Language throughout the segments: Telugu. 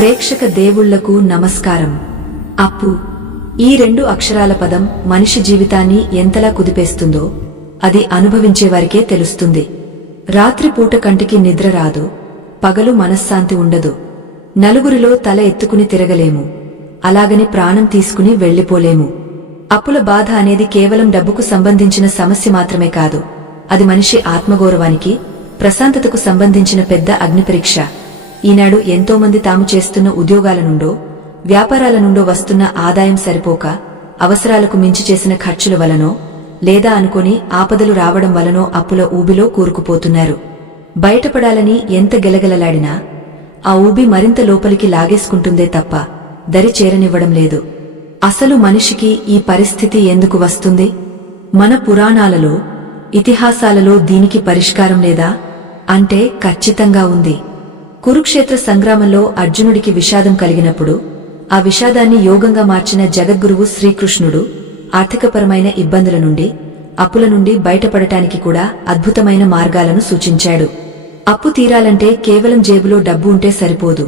ప్రేక్షక దేవుళ్లకు నమస్కారం. అప్పు ఈ రెండు అక్షరాల పదం మనిషి జీవితాన్ని ఎంతలా కుదిపేస్తుందో అది అనుభవించేవారికే తెలుస్తుంది. రాత్రిపూట కంటికి నిద్ర రాదు, పగలు మనశ్శాంతి ఉండదు. నలుగురిలో తల ఎత్తుకుని తిరగలేము, అలాగని ప్రాణం తీసుకుని వెళ్లిపోలేము. అప్పుల బాధ అనేది కేవలం డబ్బుకు సంబంధించిన సమస్య మాత్రమే కాదు, అది మనిషి ఆత్మగౌరవానికి, ప్రశాంతతకు సంబంధించిన పెద్ద అగ్నిపరీక్ష. ఈనాడు ఎంతోమంది తాము చేస్తున్న ఉద్యోగాల నుండో వ్యాపారాల నుండో వస్తున్న ఆదాయం సరిపోక అవసరాలకు మించి చేసిన ఖర్చుల వలనో లేదా అనుకుని ఆపదలు రావడం వలనో అప్పుల ఊబిలో కూరుకుపోతున్నారు. బయటపడాలని ఎంత గెలగెలలాడినా ఆ ఊబి మరింత లోపలికి లాగేసుకుంటుందే తప్ప దరి చేరనివ్వడం లేదు. అసలు మనిషికి ఈ పరిస్థితి ఎందుకు వస్తుంది? మన పురాణాలలో, ఇతిహాసాలలో దీనికి పరిష్కారం లేదా అంటే ఖచ్చితంగా ఉంది. కురుక్షేత్ర సంగ్రామంలో అర్జునుడికి విషాదం కలిగినప్పుడు ఆ విషాదాన్ని యోగంగా మార్చిన జగద్గురువు శ్రీకృష్ణుడు ఆర్థికపరమైన ఇబ్బందుల నుండి, అప్పుల నుండి బయటపడటానికి కూడా అద్భుతమైన మార్గాలను సూచించాడు. అప్పు తీరాలంటే కేవలం జేబులో డబ్బు ఉంటే సరిపోదు.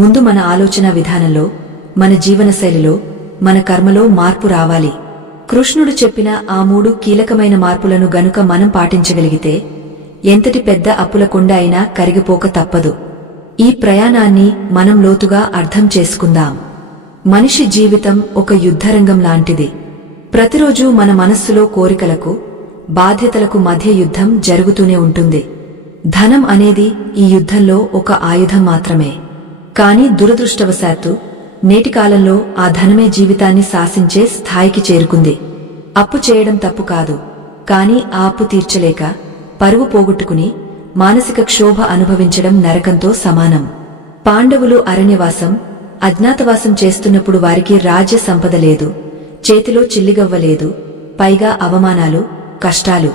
ముందు మన ఆలోచన విధానంలో, మన జీవనశైలిలో, మన కర్మలో మార్పు రావాలి. కృష్ణుడు చెప్పిన ఆ 3 కీలకమైన మార్పులను గనుక మనం పాటించగలిగితే ఎంతటి పెద్ద అప్పుల కొండ అయినా కరిగిపోక తప్పదు. ఈ ప్రయాణాన్ని మనం లోతుగా అర్థం చేసుకుందాం. మనిషి జీవితం ఒక యుద్ధరంగం లాంటిది. ప్రతిరోజూ మన మనస్సులో కోరికలకు, బాధ్యతలకు మధ్య యుద్ధం జరుగుతూనే ఉంటుంది. ధనం అనేది ఈ యుద్ధంలో ఒక ఆయుధం మాత్రమే. కాని దురదృష్టవశాత్తు నేటి కాలంలో ఆ ధనమే జీవితాన్ని శాసించే స్థాయికి చేరుకుంది. అప్పు చేయడం తప్పు కాదు, కాని ఆ అప్పు తీర్చలేక పరువు పోగొట్టుకుని మానసిక క్షోభ అనుభవించడం నరకంతో సమానం. పాండవులు అరణ్యవాసం, అజ్ఞాతవాసం చేస్తున్నప్పుడు వారికి రాజ్య సంపద లేదు, చేతిలో చిల్లిగవ్వలేదు, పైగా అవమానాలు, కష్టాలు.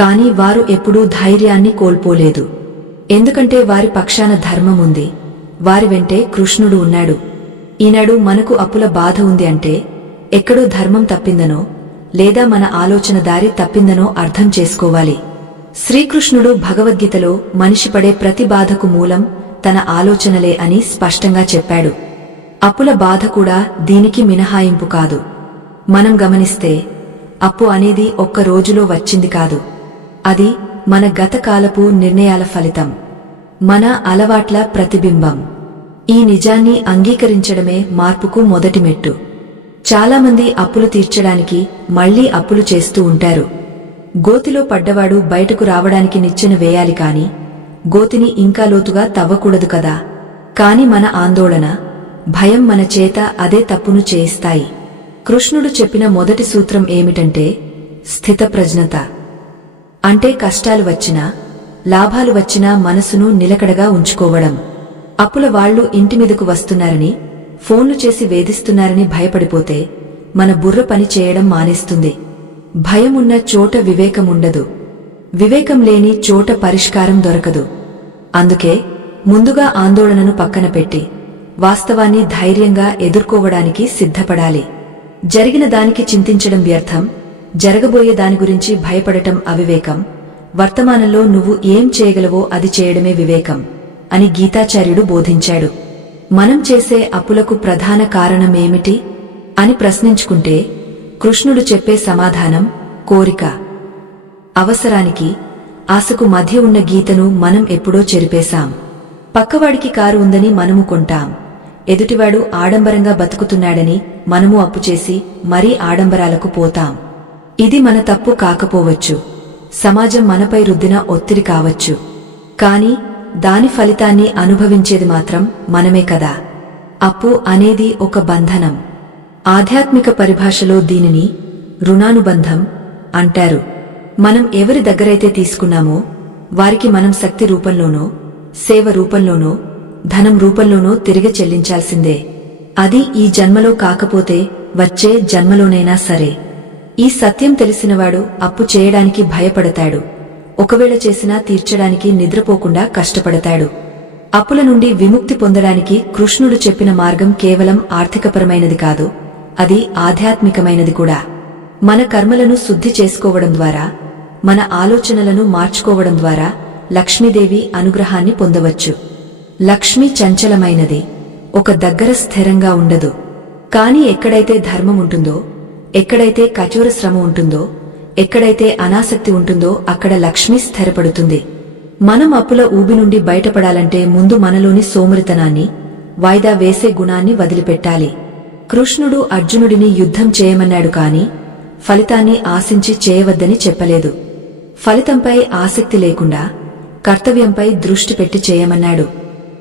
కాని వారు ఎప్పుడూ ధైర్యాన్ని కోల్పోలేదు. ఎందుకంటే వారి పక్షాన ధర్మం ఉంది, వారి వెంటే కృష్ణుడు ఉన్నాడు. ఈనాడు మనకు అప్పుల బాధ ఉంది అంటే ఎక్కడో ధర్మం తప్పిందనో లేదా మన ఆలోచన దారి తప్పిందనో అర్థం చేసుకోవాలి. శ్రీకృష్ణుడు భగవద్గీతలో మనిషి పడే ప్రతి బాధకు మూలం తన ఆలోచనలే అని స్పష్టంగా చెప్పాడు. అప్పుల బాధ కూడా దీనికి మినహాయింపు కాదు. మనం గమనిస్తే అప్పు అనేది ఒక్క రోజులో వచ్చింది కాదు. అది మన గతకాలపు నిర్ణయాల ఫలితం, మన అలవాట్ల ప్రతిబింబం. ఈ నిజాన్ని అంగీకరించడమే మార్పుకు మొదటి మెట్టు. చాలామంది అప్పులు తీర్చడానికి మళ్లీ అప్పులు చేస్తూ ఉంటారు. గోతిలో పడ్డవాడు బయటకు రావడానికి నిచ్చెన వేయాలి కాని గోతిని ఇంకా లోతుగా తవ్వకూడదు కదా. కాని మన ఆందోళన, భయం మన చేత అదే తప్పును చేయిస్తాయి. కృష్ణుడు చెప్పిన మొదటి సూత్రం ఏమిటంటే స్థితప్రజ్ఞత. అంటే కష్టాలు వచ్చినా, లాభాలు వచ్చినా మనసును నిలకడగా ఉంచుకోవడం. అప్పుల వాళ్లు ఇంటిమీదకు వస్తున్నారని, ఫోన్లు చేసి వేధిస్తున్నారని భయపడిపోతే మన బుర్ర పని చేయడం మానేస్తుంది. భయమున్న చోట వివేకముండదు, వివేకం లేని చోట పరిష్కారం దొరకదు. అందుకే ముందుగా ఆందోళనను పక్కన పెట్టి వాస్తవాన్ని ధైర్యంగా ఎదుర్కోవడానికి సిద్ధపడాలి. జరిగిన దానికి చింతించడం వ్యర్థం, జరగబోయే దాని గురించి భయపడటం అవివేకం. వర్తమానంలో నువ్వు ఏం చేయగలవో అది చేయడమే వివేకం అని గీతాచార్యుడు బోధించాడు. మనం చేసే అప్పులకు ప్రధాన కారణమేమిటి అని ప్రశ్నించుకుంటే కృష్ణుడు చెప్పే సమాధానం కోరిక. అవసరానికి, ఆశకు మధ్య ఉన్న గీతను మనం ఎప్పుడో చెరిపేశాం. పక్కవాడికి కారు ఉందని మనము కొంటాం, ఎదుటివాడు ఆడంబరంగా బతుకుతున్నాడని మనము అప్పుచేసి మరీ ఆడంబరాలకు పోతాం. ఇది మన తప్పు కాకపోవచ్చు, సమాజం మనపై రుద్దిన ఒత్తిడి కావచ్చు. కాని దాని ఫలితాన్ని అనుభవించేది మాత్రం మనమే కదా. అప్పు అనేది ఒక బంధనం. ఆధ్యాత్మిక పరిభాషలో దీనిని రుణానుబంధం అంటారు. మనం ఎవరి దగ్గరైతే తీసుకున్నామో వారికి మనం శక్తి రూపంలోనో, సేవ రూపంలోనో, ధనం రూపంలోనో తిరిగి చెల్లించాల్సిందే. అది ఈ జన్మలో కాకపోతే వచ్చే జన్మలోనైనా సరే. ఈ సత్యం తెలిసినవాడు అప్పు చేయడానికి భయపడతాడు, ఒకవేళ చేసినా తీర్చడానికి నిద్రపోకుండా కష్టపడతాడు. అప్పుల నుండి విముక్తి పొందడానికి కృష్ణుడు చెప్పిన మార్గం కేవలం ఆర్థికపరమైనది కాదు, అది ఆధ్యాత్మికమైనది కూడా. మన కర్మలను శుద్ధి చేసుకోవడం ద్వారా, మన ఆలోచనలను మార్చుకోవడం ద్వారా లక్ష్మీదేవి అనుగ్రహాన్ని పొందవచ్చు. లక్ష్మి చంచలమైనది, ఒక దగ్గర స్థిరంగా ఉండదు. కాని ఎక్కడైతే ధర్మం ఉంటుందో, ఎక్కడైతే కఠోర శ్రమ ఉంటుందో, ఎక్కడైతే అనాసక్తి ఉంటుందో అక్కడ లక్ష్మి స్థిరపడుతుంది. మనం అప్పుల ఊబి నుండి బయటపడాలంటే ముందు మనలోని సోమరితనాన్ని, వాయిదా వేసే గుణాన్ని వదిలిపెట్టాలి. కృష్ణుడు అర్జునుడిని యుద్ధం చేయమన్నాడు కాని ఫలితాన్ని ఆశించి చేయవద్దని చెప్పలేదు. ఫలితంపై ఆసక్తి లేకుండా కర్తవ్యంపై దృష్టి పెట్టి చేయమన్నాడు.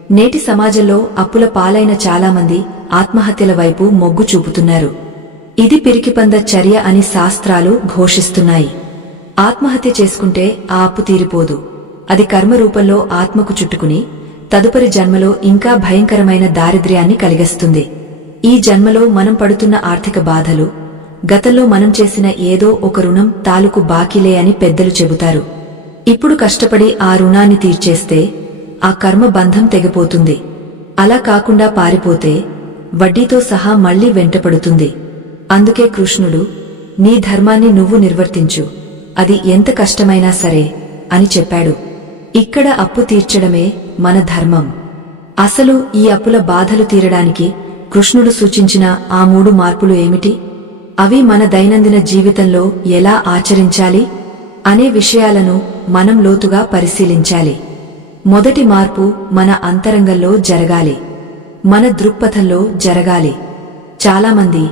నేటి సమాజంలో అప్పుల పాలైన చాలామంది ఆత్మహత్యల వైపు మొగ్గు చూపుతున్నారు. ఇది పిరికిపంద చర్య అని శాస్త్రాలు ఘోషిస్తున్నాయి. ఆత్మహత్య చేసుకుంటే ఆ అప్పు తీరిపోదు. అది కర్మ రూపంలో ఆత్మకు చుట్టుకుని తదుపరి జన్మలో ఇంకా భయంకరమైన దారిద్ర్యాన్ని కలిగిస్తుంది. ఈ జన్మలో మనం పడుతున్న ఆర్థిక బాధలు గతంలో మనం చేసిన ఏదో ఒక రుణం తాలూకు బాకీలే అని పెద్దలు చెబుతారు. ఇప్పుడు కష్టపడి ఆ రుణాన్ని తీర్చేస్తే ఆ కర్మ బంధం తెగిపోతుంది. అలా కాకుండా పారిపోతే వడ్డీతో సహా మళ్లీ వెంటపడుతుంది. అందుకే కృష్ణుడు నీ ధర్మాన్ని నువ్వు నిర్వర్తించు, అది ఎంత కష్టమైనా సరే అని చెప్పాడు. ఇక్కడ అప్పు తీర్చడమే మన ధర్మం. అసలు ఈ అప్పుల బాధలు తీరడానికి కృష్ణుడు సూచించిన ఆ 3 మార్పులు ఏమిటి? అవి మన దైనందిన జీవితంలో ఎలా ఆచరించాలి అనే విషయాలను మనం లోతుగా పరిశీలించాలి. మొదటి మార్పు మన అంతరంగంలో జరగాలి, మన దృక్పథంలో జరగాలి. చాలామంది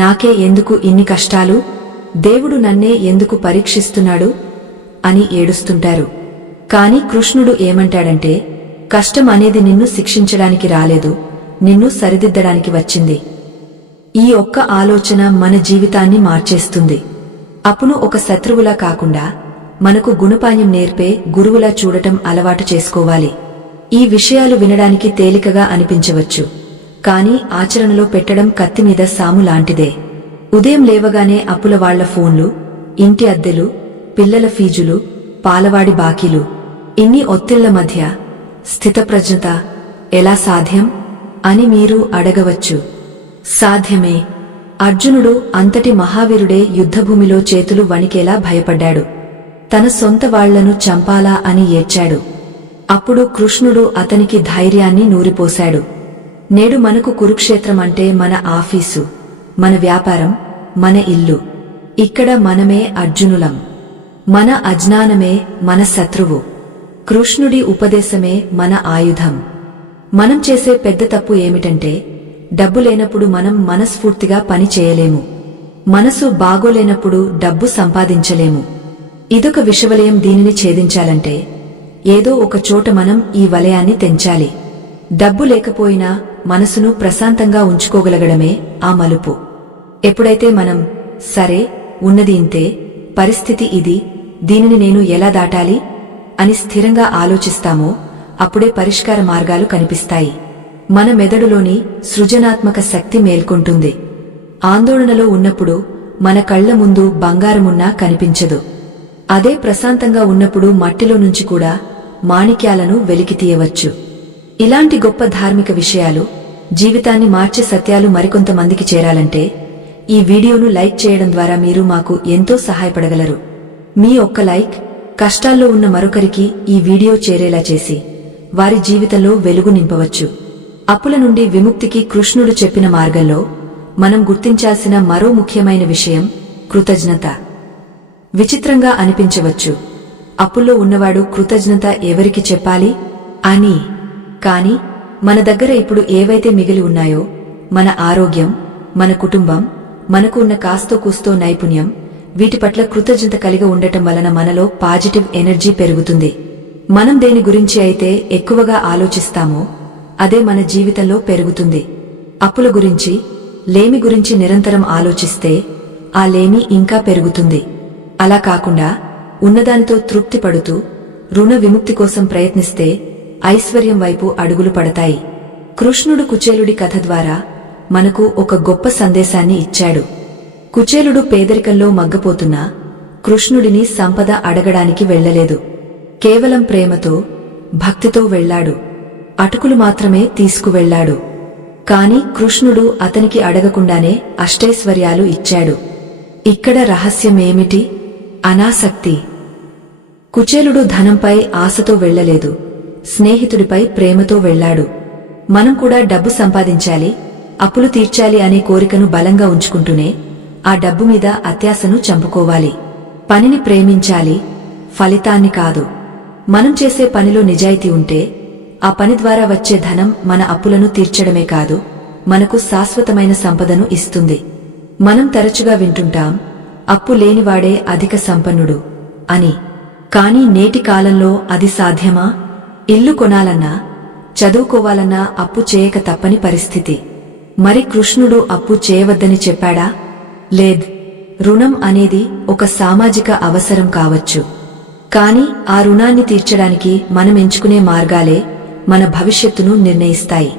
నాకే ఎందుకు ఇన్ని కష్టాలు, దేవుడు నన్నే ఎందుకు పరీక్షిస్తున్నాడు అని ఏడుస్తుంటారు. కాని కృష్ణుడు ఏమంటాడంటే, కష్టం అనేది నిన్ను శిక్షించడానికి రాలేదు, నిన్ను సరిదిద్దడానికి వచ్చింది. ఈ ఒక్క ఆలోచన మన జీవితాన్ని మార్చేస్తుంది. అప్పును ఒక శత్రువులా కాకుండా మనకు గుణపాఠం నేర్పే గురువులా చూడటం అలవాటు చేసుకోవాలి. ఈ విషయాలు వినడానికి తేలికగా అనిపించవచ్చు, కాని ఆచరణలో పెట్టడం కత్తిమీద సాము లాంటిదే. ఉదయం లేవగానే అప్పుల వాళ్ల ఫోన్లు, ఇంటి అద్దెలు, పిల్లల ఫీజులు, పాలవాడి బాకీలు, ఇన్ని ఒత్తిళ్ల మధ్య స్థితప్రజ్ఞత ఎలా సాధ్యం అని మీరు అడగవచ్చు. సాధ్యమే. అర్జునుడు అంతటి మహావీరుడే యుద్ధభూమిలో చేతులు వణికేలా భయపడ్డాడు. తన సొంత వాళ్లను చంపాలా అని ఏడ్చాడు. అప్పుడు కృష్ణుడు అతనికి ధైర్యాన్ని నూరిపోశాడు. నేడు మనకు కురుక్షేత్రం అంటే మన ఆఫీసు, మన వ్యాపారం, మన ఇల్లు. ఇక్కడ మనమే అర్జునులం. మన అజ్ఞానమే మన శత్రువు. కృష్ణుడి ఉపదేశమే మన ఆయుధం. మనం చేసే పెద్ద తప్పు ఏమిటంటే, డబ్బు లేనప్పుడు మనం మనస్ఫూర్తిగా పని చేయలేము. మనసు బాగోలేనప్పుడు డబ్బు సంపాదించలేము. ఇదొక విషవలయం. దీనిని ఛేదించాలంటే ఏదో ఒక చోట మనం ఈ వలయాన్ని తెంచాలి. డబ్బు లేకపోయినా మనసును ప్రశాంతంగా ఉంచుకోగలగడమే ఆ మలుపు. ఎప్పుడైతే మనం సరే ఉన్నది ఇంతే, పరిస్థితి ఇది, దీనిని నేను ఎలా దాటాలి అని స్థిరంగా ఆలోచిస్తామో అప్పుడే పరిష్కార మార్గాలు కనిపిస్తాయి. మన మెదడులోని సృజనాత్మక శక్తి మేల్కొంటుంది. ఆందోళనలో ఉన్నప్పుడు మన కళ్ల ముందు బంగారమున్నా కనిపించదు. అదే ప్రశాంతంగా ఉన్నప్పుడు మట్టిలో నుంచి కూడా మాణిక్యాలను వెలికితీయవచ్చు. ఇలాంటి గొప్ప ధార్మిక విషయాలు, జీవితాన్ని మార్చే సత్యాలు మరికొంతమందికి చేరాలంటే ఈ వీడియోను లైక్ చేయడం ద్వారా మీరు మాకు ఎంతో సహాయపడగలరు. మీ ఒక్క లైక్ కష్టాల్లో ఉన్న మరొకరికి ఈ వీడియో చేరేలా చేసి వారి జీవితంలో వెలుగు నింపవచ్చు. అప్పుల నుండి విముక్తికి కృష్ణుడు చెప్పిన మార్గంలో మనం గుర్తించాల్సిన మరో ముఖ్యమైన విషయం కృతజ్ఞత. విచిత్రంగా అనిపించవచ్చు, అప్పుల్లో ఉన్నవాడు కృతజ్ఞత ఎవరికి చెప్పాలి అని. కాని మన దగ్గర ఇప్పుడు ఏవైతే మిగిలి ఉన్నాయో, మన ఆరోగ్యం, మన కుటుంబం, మనకు ఉన్న కాస్తో కూస్తో నైపుణ్యం, వీటి పట్ల కృతజ్ఞత కలిగి ఉండటం వలన మనలో పాజిటివ్ ఎనర్జీ పెరుగుతుంది. మనం దేని గురించి అయితే ఎక్కువగా ఆలోచిస్తామో అదే మన జీవితంలో పెరుగుతుంది. అప్పుల గురించి, లేమి గురించి నిరంతరం ఆలోచిస్తే ఆ లేమి ఇంకా పెరుగుతుంది. అలా కాకుండా ఉన్నదానితో తృప్తి పడుతూ రుణ విముక్తి కోసం ప్రయత్నిస్తే ఐశ్వర్యం వైపు అడుగులు పడతాయి. కృష్ణుడు కుచేలుడి కథ ద్వారా మనకు ఒక గొప్ప సందేశాన్ని ఇచ్చాడు. కుచేలుడు పేదరికంలో మగ్గపోతున్నా కృష్ణుడిని సంపద అడగడానికి వెళ్లలేదు. కేవలం ప్రేమతో, భక్తితో వెళ్లాడు. అటుకులు మాత్రమే తీసుకువెళ్లాడు. కాని కృష్ణుడు అతనికి అడగకుండానే అష్టైశ్వర్యాలు ఇచ్చాడు. ఇక్కడ రహస్యమేమిటి? అనాసక్తి. కుచేలుడు ధనంపై ఆశతో వెళ్లలేదు, స్నేహితుడిపై ప్రేమతో వెళ్లాడు. మనం కూడా డబ్బు సంపాదించాలి, అప్పులు తీర్చాలి అనే కోరికను బలంగా ఉంచుకుంటూనే ఆ డబ్బు మీద అత్యాశను చంపుకోవాలి. పనిని ప్రేమించాలి, ఫలితాన్ని కాదు. మనం చేసే పనిలో నిజాయితీ ఉంటే ఆ పని ద్వారా వచ్చే ధనం మన అప్పులను తీర్చడమే కాదు, మనకు శాశ్వతమైన సంపదను ఇస్తుంది. మనం తరచుగా వింటుంటాం, అప్పు లేనివాడే అధిక సంపన్నుడు అని. కానీ నేటి కాలంలో అది సాధ్యమా? ఇల్లు కొనాలన్నా, చదువుకోవాలన్నా అప్పు చేయక తప్పని పరిస్థితి. మరి కృష్ణుడు అప్పు చేయవద్దని చెప్పాడా? లేదు. రుణం అనేది ఒక సామాజిక అవసరం కావచ్చు, కాని ఆ రుణాన్ని తీర్చడానికి మనం ఎంచుకునే మార్గాలే మన భవిష్యత్తును నిర్ణయిస్తాయి.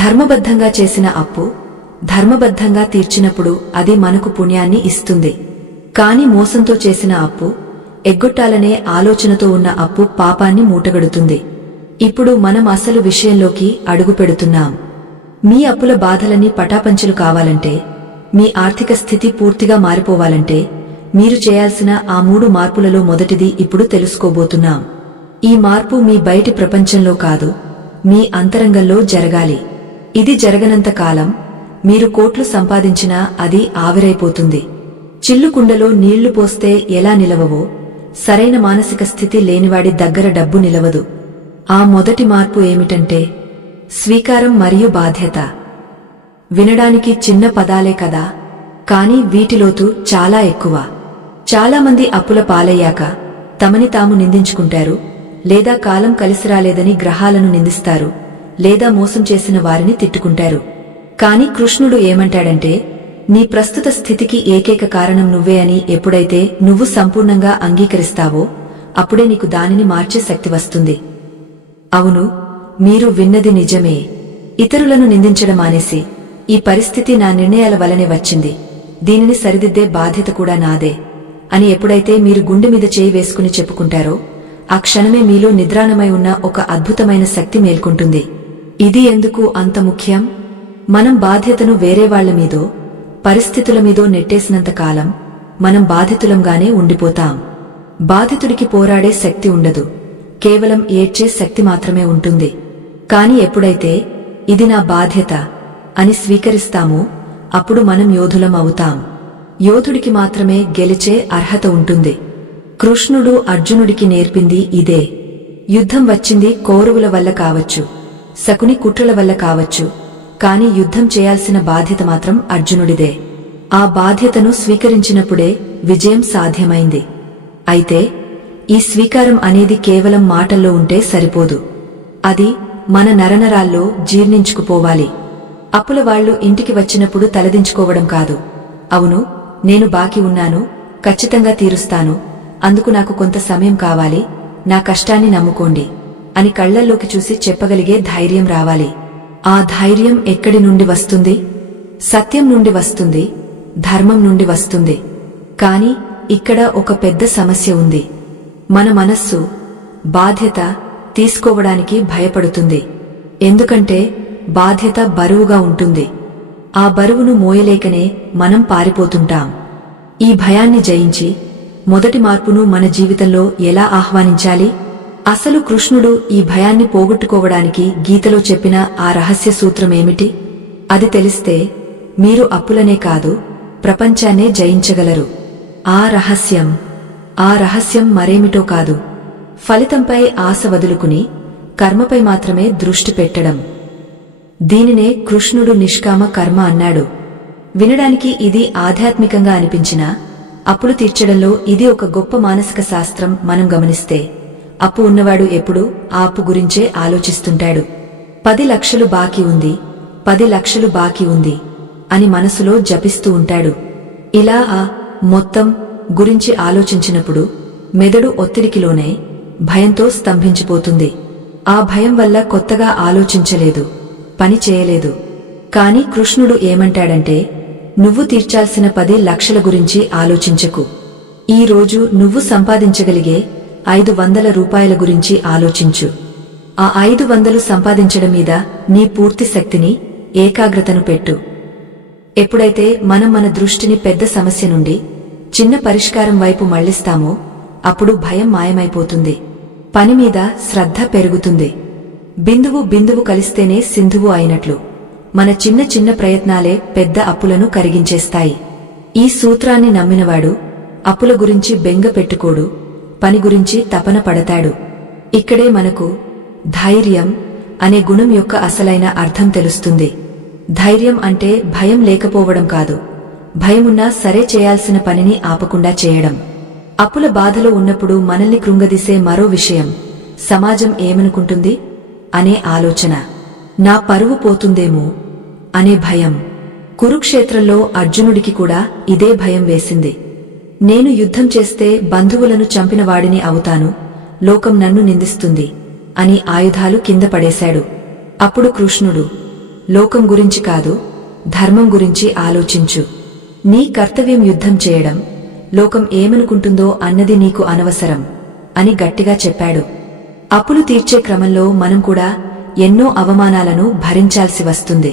ధర్మబద్ధంగా చేసిన అప్పు ధర్మబద్ధంగా తీర్చినప్పుడు అది మనకు పుణ్యాన్ని ఇస్తుంది. కాని మోసంతో చేసిన అప్పు, ఎగ్గొట్టాలనే ఆలోచనతో ఉన్న అప్పు పాపాన్ని మూటగడుతుంది. ఇప్పుడు మనం అసలు విషయంలోకి అడుగుపెడుతున్నాం. మీ అప్పుల బాధలన్నీ పటాపంచలు కావాలంటే, మీ ఆర్థిక స్థితి పూర్తిగా మారిపోవాలంటే మీరు చేయాల్సిన ఆ 3 మార్పులలో మొదటిది ఇప్పుడు తెలుసుకోబోతున్నాం. ఈ మార్పు మీ బయటి ప్రపంచంలో కాదు, మీ అంతరంగంలో జరగాలి. ఇది జరగనంత కాలం మీరు కోట్లు సంపాదించినా అది ఆవిరైపోతుంది. చిల్లుకుండలో నీళ్లు పోస్తే ఎలా నిలవవో, సరైన మానసిక స్థితి లేనివాడి దగ్గర డబ్బు నిలవదు. ఆ మొదటి మార్పు ఏమిటంటే స్వీకారం మరియు బాధ్యత. వినడానికి చిన్న పదాలే కదా, కాని వీటిలోతు చాలా ఎక్కువ. చాలామంది అప్పుల పాలయ్యాక తమని తాము నిందించుకుంటారు, లేదా కాలం కలిసిరాలేదని గ్రహాలను నిందిస్తారు, లేదా మోసం చేసిన వారిని తిట్టుకుంటారు. కాని కృష్ణుడు ఏమంటాడంటే, నీ ప్రస్తుత స్థితికి ఏకైక కారణం నువ్వే అని ఎప్పుడైతే నువ్వు సంపూర్ణంగా అంగీకరిస్తావో అప్పుడే నీకు దానిని మార్చే శక్తి వస్తుంది. అవును, మీరు విన్నది నిజమే. ఇతరులను నిందించడం మానేసి, ఈ పరిస్థితి నా నిర్ణయాల వల్లనే వచ్చింది, దీనిని సరిదిద్దే బాధ్యత కూడా నాదే అని ఎప్పుడైతే మీరు గుండె మీద చేయి వేసుకుని చెప్పుకుంటారో ఆ క్షణమే మీలో నిద్రాణమై ఉన్న ఒక అద్భుతమైన శక్తి మేల్కొంటుంది. ఇది ఎందుకు అంత ముఖ్యం? మనం బాధ్యతను వేరేవాళ్ల మీదో పరిస్థితుల మీదో నెట్టేసినంత కాలం మనం బాధితులంగానే ఉండిపోతాం. బాధితుడికి పోరాడే శక్తి ఉండదు, కేవలం ఏడ్చే శక్తి మాత్రమే ఉంటుంది. కాని ఎప్పుడైతే ఇది నా బాధ్యత అని స్వీకరిస్తామో అప్పుడు మనం యోధులం అవుతాం. యోధుడికి మాత్రమే గెలిచే అర్హత ఉంటుంది. కృష్ణుడు అర్జునుడికి నేర్పింది ఇదే. యుద్ధం వచ్చింది కౌరవుల వల్ల కావచ్చు, శకుని కుట్రల వల్ల కావచ్చు, కాని యుద్ధం చేయాల్సిన బాధ్యత మాత్రం అర్జునుడిదే. ఆ బాధ్యతను స్వీకరించినప్పుడే విజయం సాధ్యమైంది. అయితే ఈ స్వీకారం అనేది కేవలం మాటల్లో ఉంటే సరిపోదు, అది మన నరనరాల్లో జీర్ణించుకుపోవాలి. అప్పుల వాళ్లు ఇంటికి వచ్చినప్పుడు తలదించుకోవడం కాదు, అవును నేను బాకీ ఉన్నాను, ఖచ్చితంగా తీరుస్తాను, అందుకు నాకు కొంత సమయం కావాలి, నా కష్టాన్ని నమ్ముకోండి అని కళ్లల్లోకి చూసి చెప్పగలిగే ధైర్యం రావాలి. ఆ ధైర్యం ఎక్కడి నుండి వస్తుంది? సత్యం నుండి వస్తుంది, ధర్మం నుండి వస్తుంది. కాని ఇక్కడ ఒక పెద్ద సమస్య ఉంది. మన మనస్సు బాధ్యత తీసుకోవడానికి భయపడుతుంది. ఎందుకంటే బాధ్యత బరువుగా ఉంటుంది. ఆ బరువును మోయలేకనే మనం పారిపోతుంటాం. ఈ భయాన్ని జయించి మొదటి మార్పును మన జీవితంలో ఎలా ఆహ్వానించాలి? అసలు కృష్ణుడు ఈ భయాన్ని పోగొట్టుకోవడానికి గీతలో చెప్పిన ఆ రహస్య సూత్రమేమిటి? అది తెలిస్తే మీరు అప్పులనే కాదు, ప్రపంచాన్నే జయించగలరు. ఆ రహస్యం మరేమిటో కాదు, ఫలితంపై ఆశ వదులుకుని కర్మపై మాత్రమే దృష్టి పెట్టడం. దీనినే కృష్ణుడు నిష్కామ కర్మ అన్నాడు. వినడానికి ఇది ఆధ్యాత్మికంగా అనిపించినా అప్పులు తీర్చడంలో ఇది ఒక గొప్ప మానసిక శాస్త్రం. మనం గమనిస్తే అప్పు ఉన్నవాడు ఎప్పుడూ ఆ అప్పు గురించే ఆలోచిస్తుంటాడు. 10 లక్షలు బాకీ ఉంది, 10 లక్షలు బాకీ ఉంది అని మనసులో జపిస్తూ ఉంటాడు. ఇలా ఆ మొత్తం గురించి ఆలోచించినప్పుడు మెదడు ఒత్తిడికిలోనే భయంతో స్తంభించిపోతుంది. ఆ భయం వల్ల కొత్తగా ఆలోచించలేదు, పని చేయలేదు. కాని కృష్ణుడు ఏమంటాడంటే, నువ్వు తీర్చాల్సిన 10 లక్షల గురించి ఆలోచించకు. ఈ రోజు నువ్వు సంపాదించగలిగే 500 రూపాయల గురించి ఆలోచించు. ఆ 500 సంపాదించడం మీద నీ పూర్తి శక్తిని, ఏకాగ్రతను పెట్టు. ఎప్పుడైతే మనం మన దృష్టిని పెద్ద సమస్య నుండి చిన్న పరిష్కారం వైపు మళ్లిస్తామో అప్పుడు భయం మాయమైపోతుంది, పని మీద శ్రద్ధ పెరుగుతుంది, బిందువు బిందువు కలిస్తేనే సింధువు అయినట్లు మన చిన్న చిన్న ప్రయత్నాలే పెద్ద అప్పులను కరిగించేస్తాయి. ఈ సూత్రాన్ని నమ్మినవాడు అప్పుల గురించి బెంగ పెట్టుకోడు, పని గురించి తపన పడతాడు. ఇక్కడే మనకు ధైర్యం అనే గుణం యొక్క అసలైన అర్థం తెలుస్తుంది. ధైర్యం అంటే భయం లేకపోవడం కాదు, భయమున్నా సరే చేయాల్సిన పనిని ఆపకుండా చేయడం. అప్పుల బాధలో ఉన్నప్పుడు మనల్ని కృంగదీసే మరో విషయం సమాజం ఏమనుకుంటుంది అనే ఆలోచన. నా పరువు పోతుందేమో అనే భయం. కురుక్షేత్రంలో అర్జునుడికి కూడా ఇదే భయం వేసింది. నేను యుద్ధం చేస్తే బంధువులను చంపిన వాడిని అవుతాను, లోకం నన్ను నిందిస్తుంది అని ఆయుధాలు కింద పడేశాడు. అప్పుడు కృష్ణుడు, లోకం గురించి కాదు, ధర్మం గురించి ఆలోచించు. నీ కర్తవ్యం యుద్ధం చేయడం, లోకం ఏమనుకుంటుందో అన్నది నీకు అనవసరం అని గట్టిగా చెప్పాడు. అప్పులు తీర్చే క్రమంలో మనం కూడా ఎన్నో అవమానాలను భరించాల్సి వస్తుంది.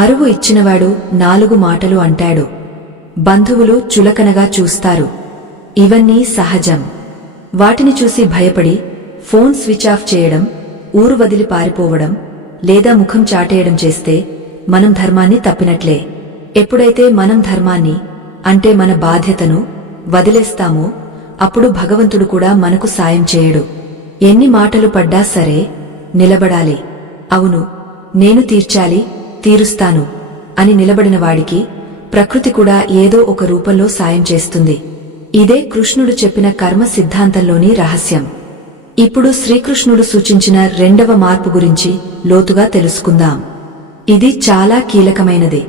అరువు ఇచ్చినవాడు 4 మాటలు అంటాడు. బంధువులు చులకనగా చూస్తారు. ఇవన్నీ సహజం. వాటిని చూసి భయపడి ఫోన్ స్విచ్ ఆఫ్ చేయడం, ఊరు వదిలి పారిపోవడం లేదా ముఖం చాటేయడం చేస్తే మనం ధర్మాన్ని తప్పినట్లే. ఎప్పుడైతే మనం ధర్మాన్ని అంటే మన బాధ్యతను వదిలేస్తామో అప్పుడు భగవంతుడు కూడా మనకు సాయం చేయడు. ఎన్ని మాటలు పడ్డా సరే నిలబడాలి. అవును, నేను తీర్చాలి, తీరుస్తాను అని నిలబడిన వాడికి ప్రకృతి కూడా ఏదో ఒక రూపంలో సాయం చేస్తుంది. ఇదే కృష్ణుడు చెప్పిన కర్మ సిద్ధాంతంలోని రహస్యం. ఇప్పుడు శ్రీకృష్ణుడు సూచించిన 2వ మార్పు గురించి లోతుగా తెలుసుకుందాం. ఇది చాలా కీలకమైనది.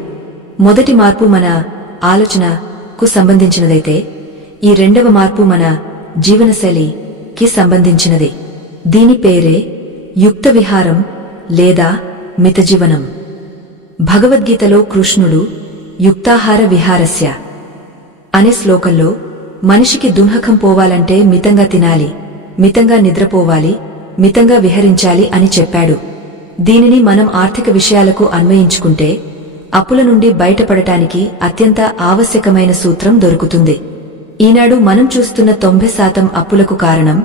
మొదటి మార్పు మన ఆలోచనకు సంబంధించినదైతే ఈ 2వ మార్పు మన జీవనశైలికి సంబంధించినది. దీని పేరే యుక్త విహారం లేదా మితజీవనం. భగవద్గీతలో కృష్ణుడు యుక్తాహార విహారస్య అనే శ్లోకంలో మనిషికి దుంహకం పోవాలంటే మితంగా తినాలి, మితంగా నిద్రపోవాలి, మితంగా విహరించాలి అని చెప్పాడు. దీనిని మనం ఆర్థిక విషయాలకు అన్వయించుకుంటే అప్పుల నుండి బయటపడటానికి అత్యంత ఆవశ్యకమైన సూత్రం దొరుకుతుంది. ఈనాడు మనం చూస్తున్న 90% అప్పులకు కారణం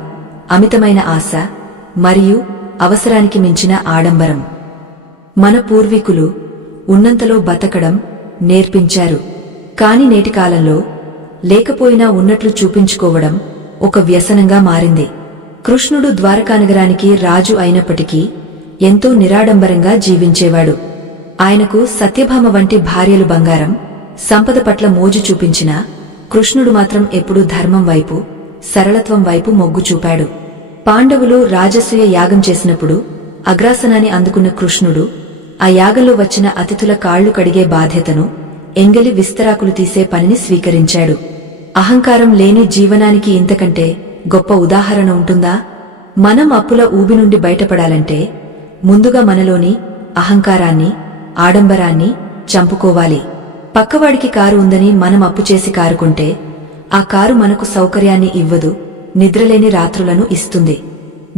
అమితమైన ఆశ మరియు అవసరానికి మించిన ఆడంబరం. మన పూర్వీకులు ఉన్నంతలో బతకడం నేర్పించారు. కాని నేటి కాలంలో లేకపోయినా ఉన్నట్లు చూపించుకోవడం ఒక వ్యసనంగా మారింది. కృష్ణుడు ద్వారకానగరానికి రాజు అయినప్పటికీ ఎంతో నిరాడంబరంగా జీవించేవాడు. ఆయనకు సత్యభామ వంటి భార్యలు బంగారం, సంపద పట్ల మోజు చూపించినా కృష్ణుడు మాత్రం ఎప్పుడూ ధర్మం వైపు, సరళత్వం వైపు మొగ్గు చూపాడు. పాండవులు రాజసూయ యాగం చేసినప్పుడు అగ్రాసనాన్ని అందుకున్న కృష్ణుడు ఆ యాగంలో వచ్చిన అతిథుల కాళ్లు కడిగే బాధ్యతను, ఎంగలి విస్తరాకులు తీసే పనిని స్వీకరించాడు. అహంకారం లేని జీవనానికి ఇంతకంటే గొప్ప ఉదాహరణ ఉంటుందా? మనం అప్పుల ఊబి నుండి బయటపడాలంటే ముందుగా మనలోని అహంకారాన్ని, ఆడంబరాన్ని చంపుకోవాలి. పక్కవాడికి కారు ఉందని మనం అప్పు చేసి కారుకుంటే ఆ కారు మనకు సౌకర్యాన్ని ఇవ్వదు, నిద్రలేని రాత్రులను ఇస్తుంది.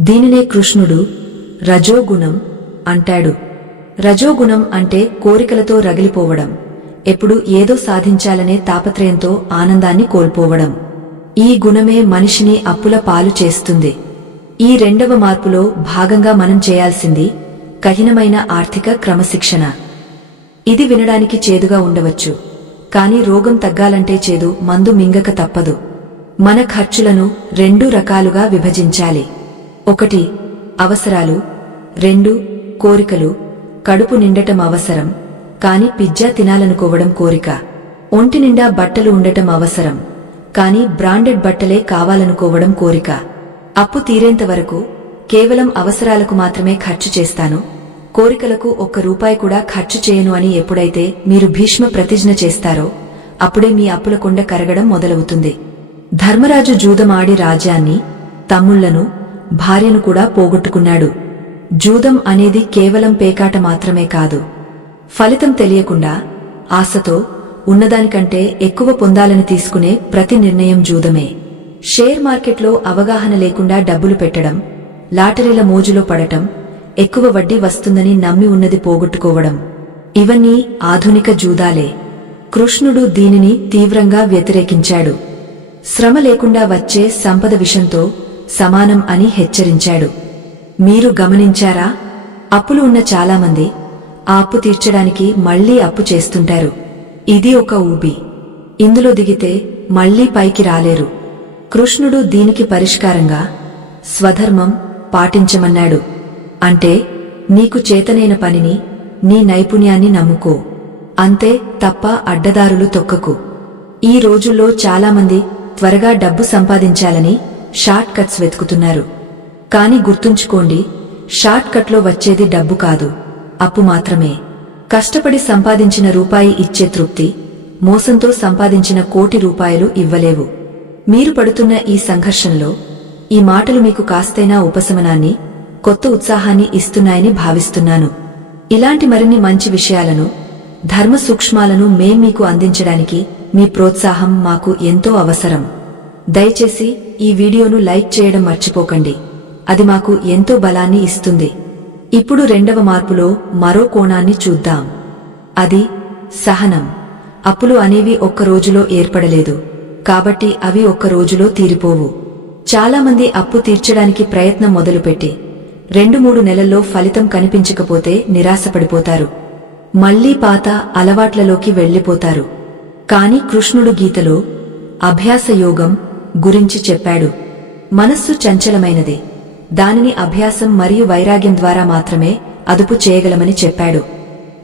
దీనినే కృష్ణుడు రజోగుణం అంటాడు. రజోగుణం అంటే కోరికలతో రగిలిపోవడం, ఎప్పుడు ఏదో సాధించాలనే తాపత్రయంతో ఆనందాన్ని కోల్పోవడం. ఈ గుణమే మనిషిని అప్పుల పాలు చేస్తుంది. ఈ 2వ మార్పులో భాగంగా మనం చేయాల్సింది కఠినమైన ఆర్థిక క్రమశిక్షణ. ఇది వినడానికి చేదుగా ఉండవచ్చు, కాని రోగం తగ్గాలంటే చేదు మందు మింగక తప్పదు. మన ఖర్చులను 2 రకాలుగా విభజించాలి. 1 అవసరాలు, 2 కోరికలు. కడుపు నిండటం అవసరం, కాని పిజ్జా తినాలనుకోవడం కోరిక. ఒంటి నిండా బట్టలు ఉండటం అవసరం, కాని బ్రాండెడ్ బట్టలే కావాలనుకోవడం కోరిక. అప్పు తీరేంతవరకు కేవలం అవసరాలకు మాత్రమే ఖర్చు చేస్తాను, కోరికలకు ₹1 కూడా ఖర్చు చేయను అని ఎప్పుడైతే మీరు భీష్మ ప్రతిజ్ఞ చేస్తారో అప్పుడే మీ అప్పుల కొండ కరగడం మొదలవుతుంది. ధర్మరాజు జూదమాడి రాజ్యాన్ని, తమ్ముళ్లను, భార్యను కూడా పోగొట్టుకున్నాడు. జూదం అనేది కేవలం పేకాట మాత్రమే కాదు. ఫలితం తెలియకుండా ఆశతో ఉన్నదానికంటే ఎక్కువ పొందాలని తీసుకునే ప్రతి నిర్ణయం జూదమే. షేర్ మార్కెట్లో అవగాహన లేకుండా డబ్బులు పెట్టడం, లాటరీల మోజులో పడటం, ఎక్కువ వడ్డీ వస్తుందని నమ్మి ఉన్నది పోగొట్టుకోవడం, ఇవన్నీ ఆధునిక జూదాలే. కృష్ణుడు దీనిని తీవ్రంగా వ్యతిరేకించాడు. శ్రమ లేకుండా వచ్చే సంపద విషంతో సమానం అని హెచ్చరించాడు. మీరు గమనించారా? అప్పులు ఉన్న చాలామంది ఆ అప్పు తీర్చడానికి మళ్లీ అప్పు చేస్తుంటారు. ఇది ఒక ఊబి. ఇందులో దిగితే మళ్లీ పైకి రాలేరు. కృష్ణుడు దీనికి పరిష్కారంగా స్వధర్మం పాటించమన్నాడు. అంటే నీకు చేతనైన పనిని, నీ నైపుణ్యాన్ని నమ్ముకో. అంతే తప్ప అడ్డదారులు తొక్కకు. ఈ రోజుల్లో చాలామంది త్వరగా డబ్బు సంపాదించాలని షార్ట్ కట్స్ వెతుకుతున్నారు. కాని గుర్తుంచుకోండి, షార్ట్ కట్లో వచ్చేది డబ్బు కాదు, అప్పు మాత్రమే. కష్టపడి సంపాదించిన రూపాయి ఇచ్చే తృప్తి మోసంతో సంపాదించిన కోటి రూపాయలు ఇవ్వలేవు. మీరు పడుతున్న ఈ సంఘర్షణలో ఈ మాటలు మీకు కాస్తైనా ఉపశమనాన్ని, కొత్త ఉత్సాహాన్ని ఇస్తున్నాయని భావిస్తున్నాను. ఇలాంటి మరిన్ని మంచి విషయాలను, ధర్మ సూక్ష్మాలను మేం మీకు అందించడానికి మీ ప్రోత్సాహం మాకు ఎంతో అవసరం. దయచేసి ఈ వీడియోను లైక్ చేయడం మర్చిపోకండి. అది మాకు ఎంతో బలాన్ని ఇస్తుంది. ఇప్పుడు రెండవ మార్పులో మరో కోణాన్ని చూద్దాం. అది సహనం. అప్పులు అనేవి ఒక్క రోజులో ఏర్పడలేదు, కాబట్టి అవి ఒక్క రోజులో తీరిపోవు. చాలామంది అప్పు తీర్చడానికి ప్రయత్నం మొదలుపెట్టి 2-3 నెలల్లో ఫలితం కనిపించకపోతే నిరాశపడిపోతారు. మళ్లీ పాత అలవాట్లలోకి వెళ్లిపోతారు. కాని కృష్ణుడు గీతలో అభ్యాస యోగం గురించి చెప్పాడు. మనస్సు చంచలమైనది. దానిని అభ్యాసం మరియు వైరాగ్యం ద్వారా మాత్రమే అదుపు చేయగలమని చెప్పాడు.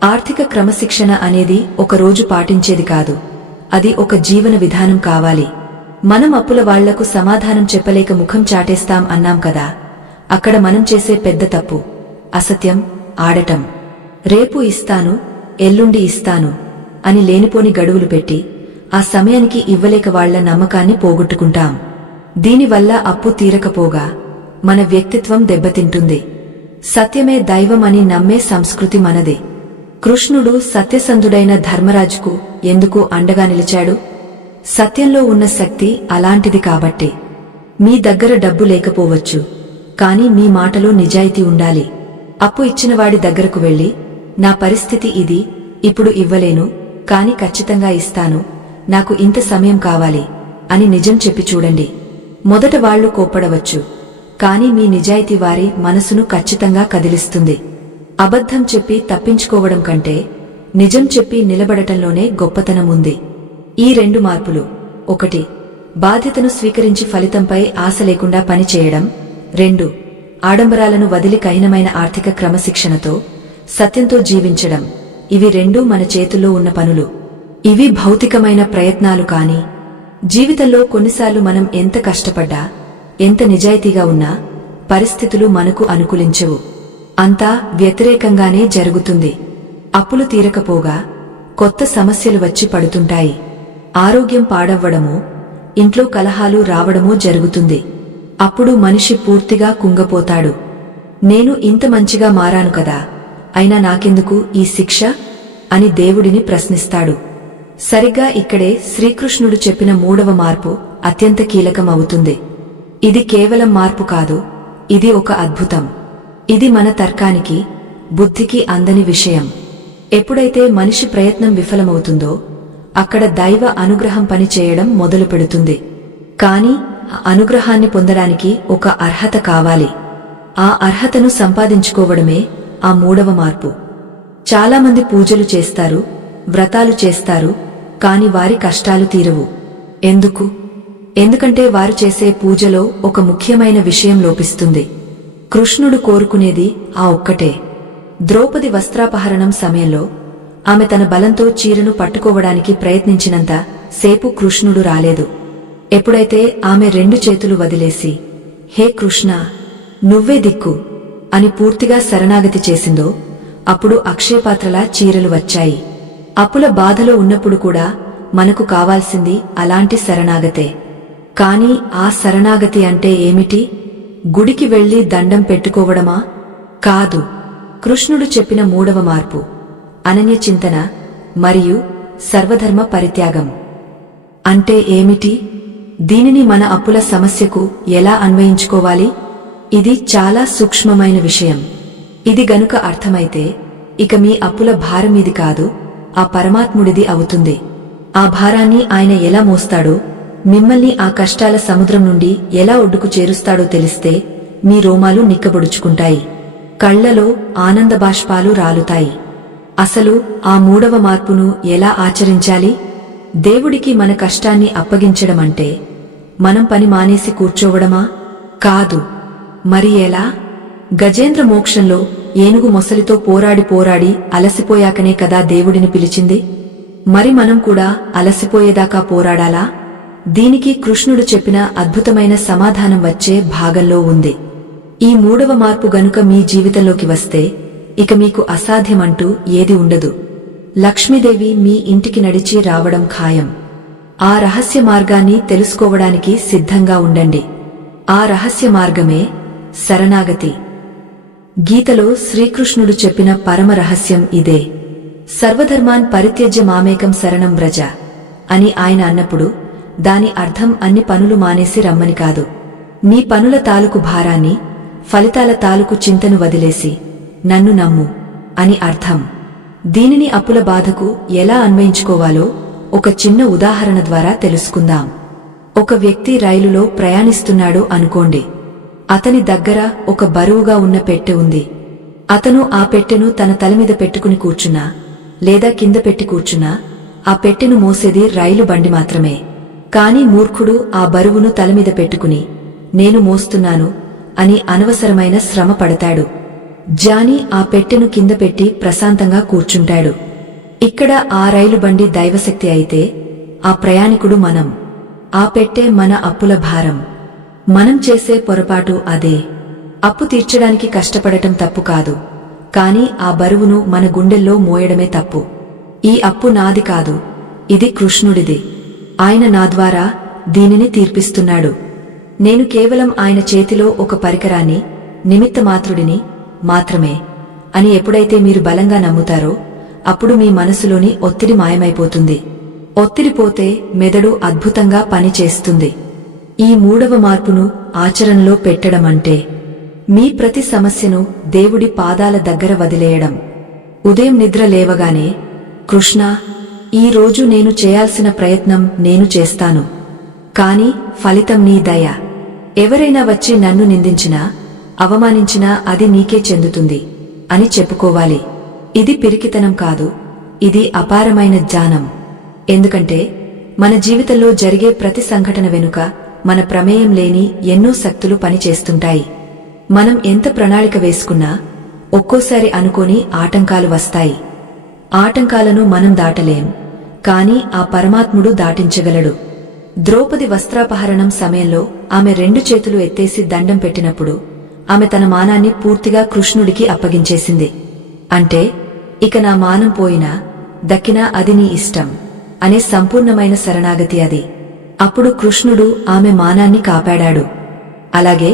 ఆర్థిక క్రమశిక్షణ అనేది ఒక రోజు పాటించేది కాదు, అది ఒక జీవన విధానం కావాలి. మనం అప్పుల వాళ్లకు సమాధానం చెప్పలేక ముఖం చాటేస్తాం అన్నాం కదా. అక్కడ మనం చేసే పెద్ద తప్పు అసత్యం ఆడటం. రేపు ఇస్తాను, ఎల్లుండి ఇస్తాను అని లేనిపోని గడువులు పెట్టి ఆ సమయానికి ఇవ్వలేక వాళ్ల నమ్మకాన్ని పోగొట్టుకుంటాం. దీనివల్ల అప్పు తీరకపోగా మన వ్యక్తిత్వం దెబ్బతింటుంది. సత్యమే దైవం అని నమ్మే సంస్కృతి మనది. కృష్ణుడు సత్యసంధుడైన ధర్మరాజుకు ఎందుకు అండగా నిలిచాడు? సత్యంలో ఉన్న శక్తి అలాంటిది కాబట్టి. మీ దగ్గర డబ్బు లేకపోవచ్చు, కాని మీ మాటలో నిజాయితీ ఉండాలి. అప్పు ఇచ్చినవాడి దగ్గరకు వెళ్లి, నా పరిస్థితి ఇది, ఇప్పుడు ఇవ్వలేను, కాని ఖచ్చితంగా ఇస్తాను, నాకు ఇంత సమయం కావాలి అని నిజం చెప్పి చూడండి. మొదట వాళ్లు కోప్పడవచ్చు, కాని మీ నిజాయితీ వారి మనసును ఖచ్చితంగా కదిలిస్తుంది. అబద్ధం చెప్పి తప్పించుకోవడం కంటే నిజం చెప్పి నిలబడటంలోనే గొప్పతనం ఉంది. ఈ 2 మార్పులు: 1. బాధ్యతను స్వీకరించి ఫలితంపై ఆశ లేకుండా పని చేయడం. 2. ఆడంబరాలను వదిలి కఠినమైన ఆర్థిక క్రమశిక్షణతో, సత్యంతో జీవించడం. ఇవి 2 మన చేతుల్లో ఉన్న పనులు. ఇవి భౌతికమైన ప్రయత్నాలు కాని, జీవితంలో కొన్నిసార్లు మనం ఎంత కష్టపడ్డా, ఎంత నిజాయితీగా ఉన్నా పరిస్థితులు మనకు అనుకూలించవు. అంతా వ్యతిరేకంగానే జరుగుతుంది. అప్పులు తీరకపోగా కొత్త సమస్యలు వచ్చి పడుతుంటాయి. ఆరోగ్యం పాడవ్వడమో, ఇంట్లో కలహాలు రావడమో జరుగుతుంది. అప్పుడు మనిషి పూర్తిగా కుంగపోతాడు. నేను ఇంత మంచిగా మారాను కదా, అయినా నాకెందుకు ఈ శిక్ష అని దేవుడిని ప్రశ్నిస్తాడు. సరిగ్గా ఇక్కడే శ్రీకృష్ణుడు చెప్పిన 3వ మార్పు అత్యంత కీలకం అవుతుంది. ఇది కేవలం మార్పు కాదు, ఇది ఒక అద్భుతం. ఇది మన తర్కానికి, బుద్ధికి అందని విషయం. ఎప్పుడైతే మనిషి ప్రయత్నం విఫలమవుతుందో అక్కడ దైవ అనుగ్రహం పనిచేయడం మొదలు పెడుతుంది. కాని ఆ అనుగ్రహాన్ని పొందడానికి ఒక అర్హత కావాలి. ఆ అర్హతను సంపాదించుకోవడమే ఆ 3వ మార్పు. చాలామంది పూజలు చేస్తారు, వ్రతాలు చేస్తారు, కాని వారి కష్టాలు తీరవు. ఎందుకు? ఎందుకంటే వారు చేసే పూజలో ఒక ముఖ్యమైన విషయం లోపిస్తుంది. కృష్ణుడు కోరుకునేది ఆ ఒక్కటే. ద్రౌపది వస్త్రాపహరణం సమయంలో ఆమె తన బలంతో చీరను పట్టుకోవడానికి ప్రయత్నించినంత సేపు కృష్ణుడు రాలేదు. ఎప్పుడైతే ఆమె 2 చేతులు వదిలేసి, హే కృష్ణ, నువ్వే దిక్కు అని పూర్తిగా శరణాగతి చేసిందో అప్పుడు అక్షయపాత్రలా చీరలు వచ్చాయి. అప్పుల బాధలో ఉన్నప్పుడు కూడా మనకు కావాల్సింది అలాంటి శరణాగతే. కాని ఆ శరణాగతి అంటే ఏమిటి? గుడికి వెళ్లి దండం పెట్టుకోవడమా? కాదు. కృష్ణుడు చెప్పిన 3వ మార్పు అనన్య చింతన మరియు సర్వధర్మ పరిత్యాగం. అంటే ఏమిటి? దీనిని మన అప్పుల సమస్యకు ఎలా అన్వయించుకోవాలి? ఇది చాలా సూక్ష్మమైన విషయం. ఇది గనుక అర్థమైతే ఇక మీ అప్పుల భారం మీది కాదు, ఆ పరమాత్ముడిది అవుతుంది. ఆ భారాన్ని ఆయన ఎలా మోస్తాడో, మిమ్మల్ని ఆ కష్టాల సముద్రం నుండి ఎలా ఒడ్డుకు చేరుస్తాడో తెలిస్తే మీ రోమాలు నిక్కబొడుచుకుంటాయి. కళ్లలో ఆనందబాష్పాలు రాలుతాయి. అసలు ఆ మూడవ మార్పును ఎలా ఆచరించాలి? దేవుడికి మన కష్టాన్ని అప్పగించడమంటే మనం పని మానేసి కూర్చోవడమా? కాదు. మరి ఎలా? గజేంద్ర మోక్షంలో ఏనుగు మొసలితో పోరాడి అలసిపోయాకనే కదా దేవుడిని పిలిచింది. మరి మనం కూడా అలసిపోయేదాకా పోరాడాలా? దీనికి కృష్ణుడు చెప్పిన అద్భుతమైన సమాధానం వచ్చే భాగంలో ఉంది. ఈ మూడవ మార్పు గనుక మీ జీవితంలోకి వస్తే ఇక మీకు అసాధ్యమంటూ ఏది ఉండదు. లక్ష్మీదేవి మీ ఇంటికి నడిచి రావడం ఖాయం. ఆ రహస్య మార్గాన్ని తెలుసుకోవడానికి సిద్ధంగా ఉండండి. ఆ రహస్య మార్గమే శరణాగతి. గీతలో శ్రీకృష్ణుడు చెప్పిన పరమ రహస్యం ఇదే. సర్వధర్మాన్ పరిత్యజ్య మామేకం శరణం వ్రజ అని ఆయన అన్నప్పుడు దాని అర్థం అన్ని పనులు మానేసి రమ్మని కాదు. నీ పనుల తాలూకు భారాన్ని, ఫలితాల తాలూకు చింతను వదిలేసి నన్ను నమ్ము అని అర్థం. దీనిని అప్పుల బాధకు ఎలా అన్వయించుకోవాలో ఒక చిన్న ఉదాహరణ ద్వారా తెలుసుకుందాం. ఒక వ్యక్తి రైలులో ప్రయాణిస్తున్నాడు అనుకోండి. అతని దగ్గర ఒక బరువుగా ఉన్న పెట్టె ఉంది. అతను ఆ పెట్టెను తన తలమీద పెట్టుకుని కూర్చున్నా లేదా కింద పెట్టి కూర్చున్నా ఆ పెట్టెను మోసేది రైలు బండి మాత్రమే. కాని మూర్ఖుడు ఆ బరువును తలమీద పెట్టుకుని నేను మోస్తున్నాను అని అనవసరమైన శ్రమ పడతాడు. జానీ ఆ పెట్టెను కింద పెట్టి ప్రశాంతంగా కూర్చుంటాడు. ఇక్కడ ఆ రైలు బండి దైవశక్తి అయితే ఆ ప్రయాణికుడు మనం. ఆ పెట్టె మన అప్పుల భారం. మనం చేసే పొరపాటు అదే. అప్పు తీర్చడానికి కష్టపడటం తప్పు కాదు, కాని ఆ బరువును మన గుండెల్లో మోయడమే తప్పు. ఈ అప్పు నాది కాదు, ఇది కృష్ణుడిది. ఆయన నా ద్వారా దీనిని తీర్పిస్తున్నాడు. నేను కేవలం ఆయన చేతిలో ఒక పరికరాన్ని, నిమిత్తమాత్రుడిని మాత్రమే అని ఎప్పుడైతే మీరు బలంగా నమ్ముతారో అప్పుడు మీ మనసులోని ఒత్తిడి మాయమైపోతుంది. ఒత్తిడి పోతే మెదడు అద్భుతంగా పనిచేస్తుంది. ఈ మూడవ మార్పును ఆచరణలో పెట్టడమంటే మీ ప్రతి సమస్యను దేవుడి పాదాల దగ్గర వదిలేయడం. ఉదయం నిద్ర లేవగానే కృష్ణా, ఈ రోజు నేను చేయాల్సిన ప్రయత్నం నేను చేస్తాను, కాని ఫలితం నీ దయ. ఎవరైనా వచ్చి నన్ను నిందించినా అవమానించినా అది నీకే చెందుతుంది అని చెప్పుకోవాలి. ఇది పిరికితనం కాదు, ఇది అపారమైన జ్ఞానం. ఎందుకంటే మన జీవితంలో జరిగే ప్రతి సంఘటన వెనుక మన ప్రమేయం లేని ఎన్నో శక్తులు పనిచేస్తుంటాయి. మనం ఎంత ప్రణాళిక వేసుకున్నా ఒక్కోసారి అనుకోని ఆటంకాలు వస్తాయి. ఆటంకాలను మనం దాటలేం, కాని ఆ పరమాత్ముడు దాటించగలడు. ద్రౌపది వస్త్రాపహరణం సమయంలో ఆమె 2 చేతులు ఎత్తేసి దండం పెట్టినప్పుడు ఆమె తన మానాన్ని పూర్తిగా కృష్ణుడికి అప్పగించేసింది. అంటే ఇక నా మానం పోయినా దక్కినా అది నీ ఇష్టం అనే సంపూర్ణమైన శరణాగతి అది. అప్పుడు కృష్ణుడు ఆమె మానాన్ని కాపాడాడు. అలాగే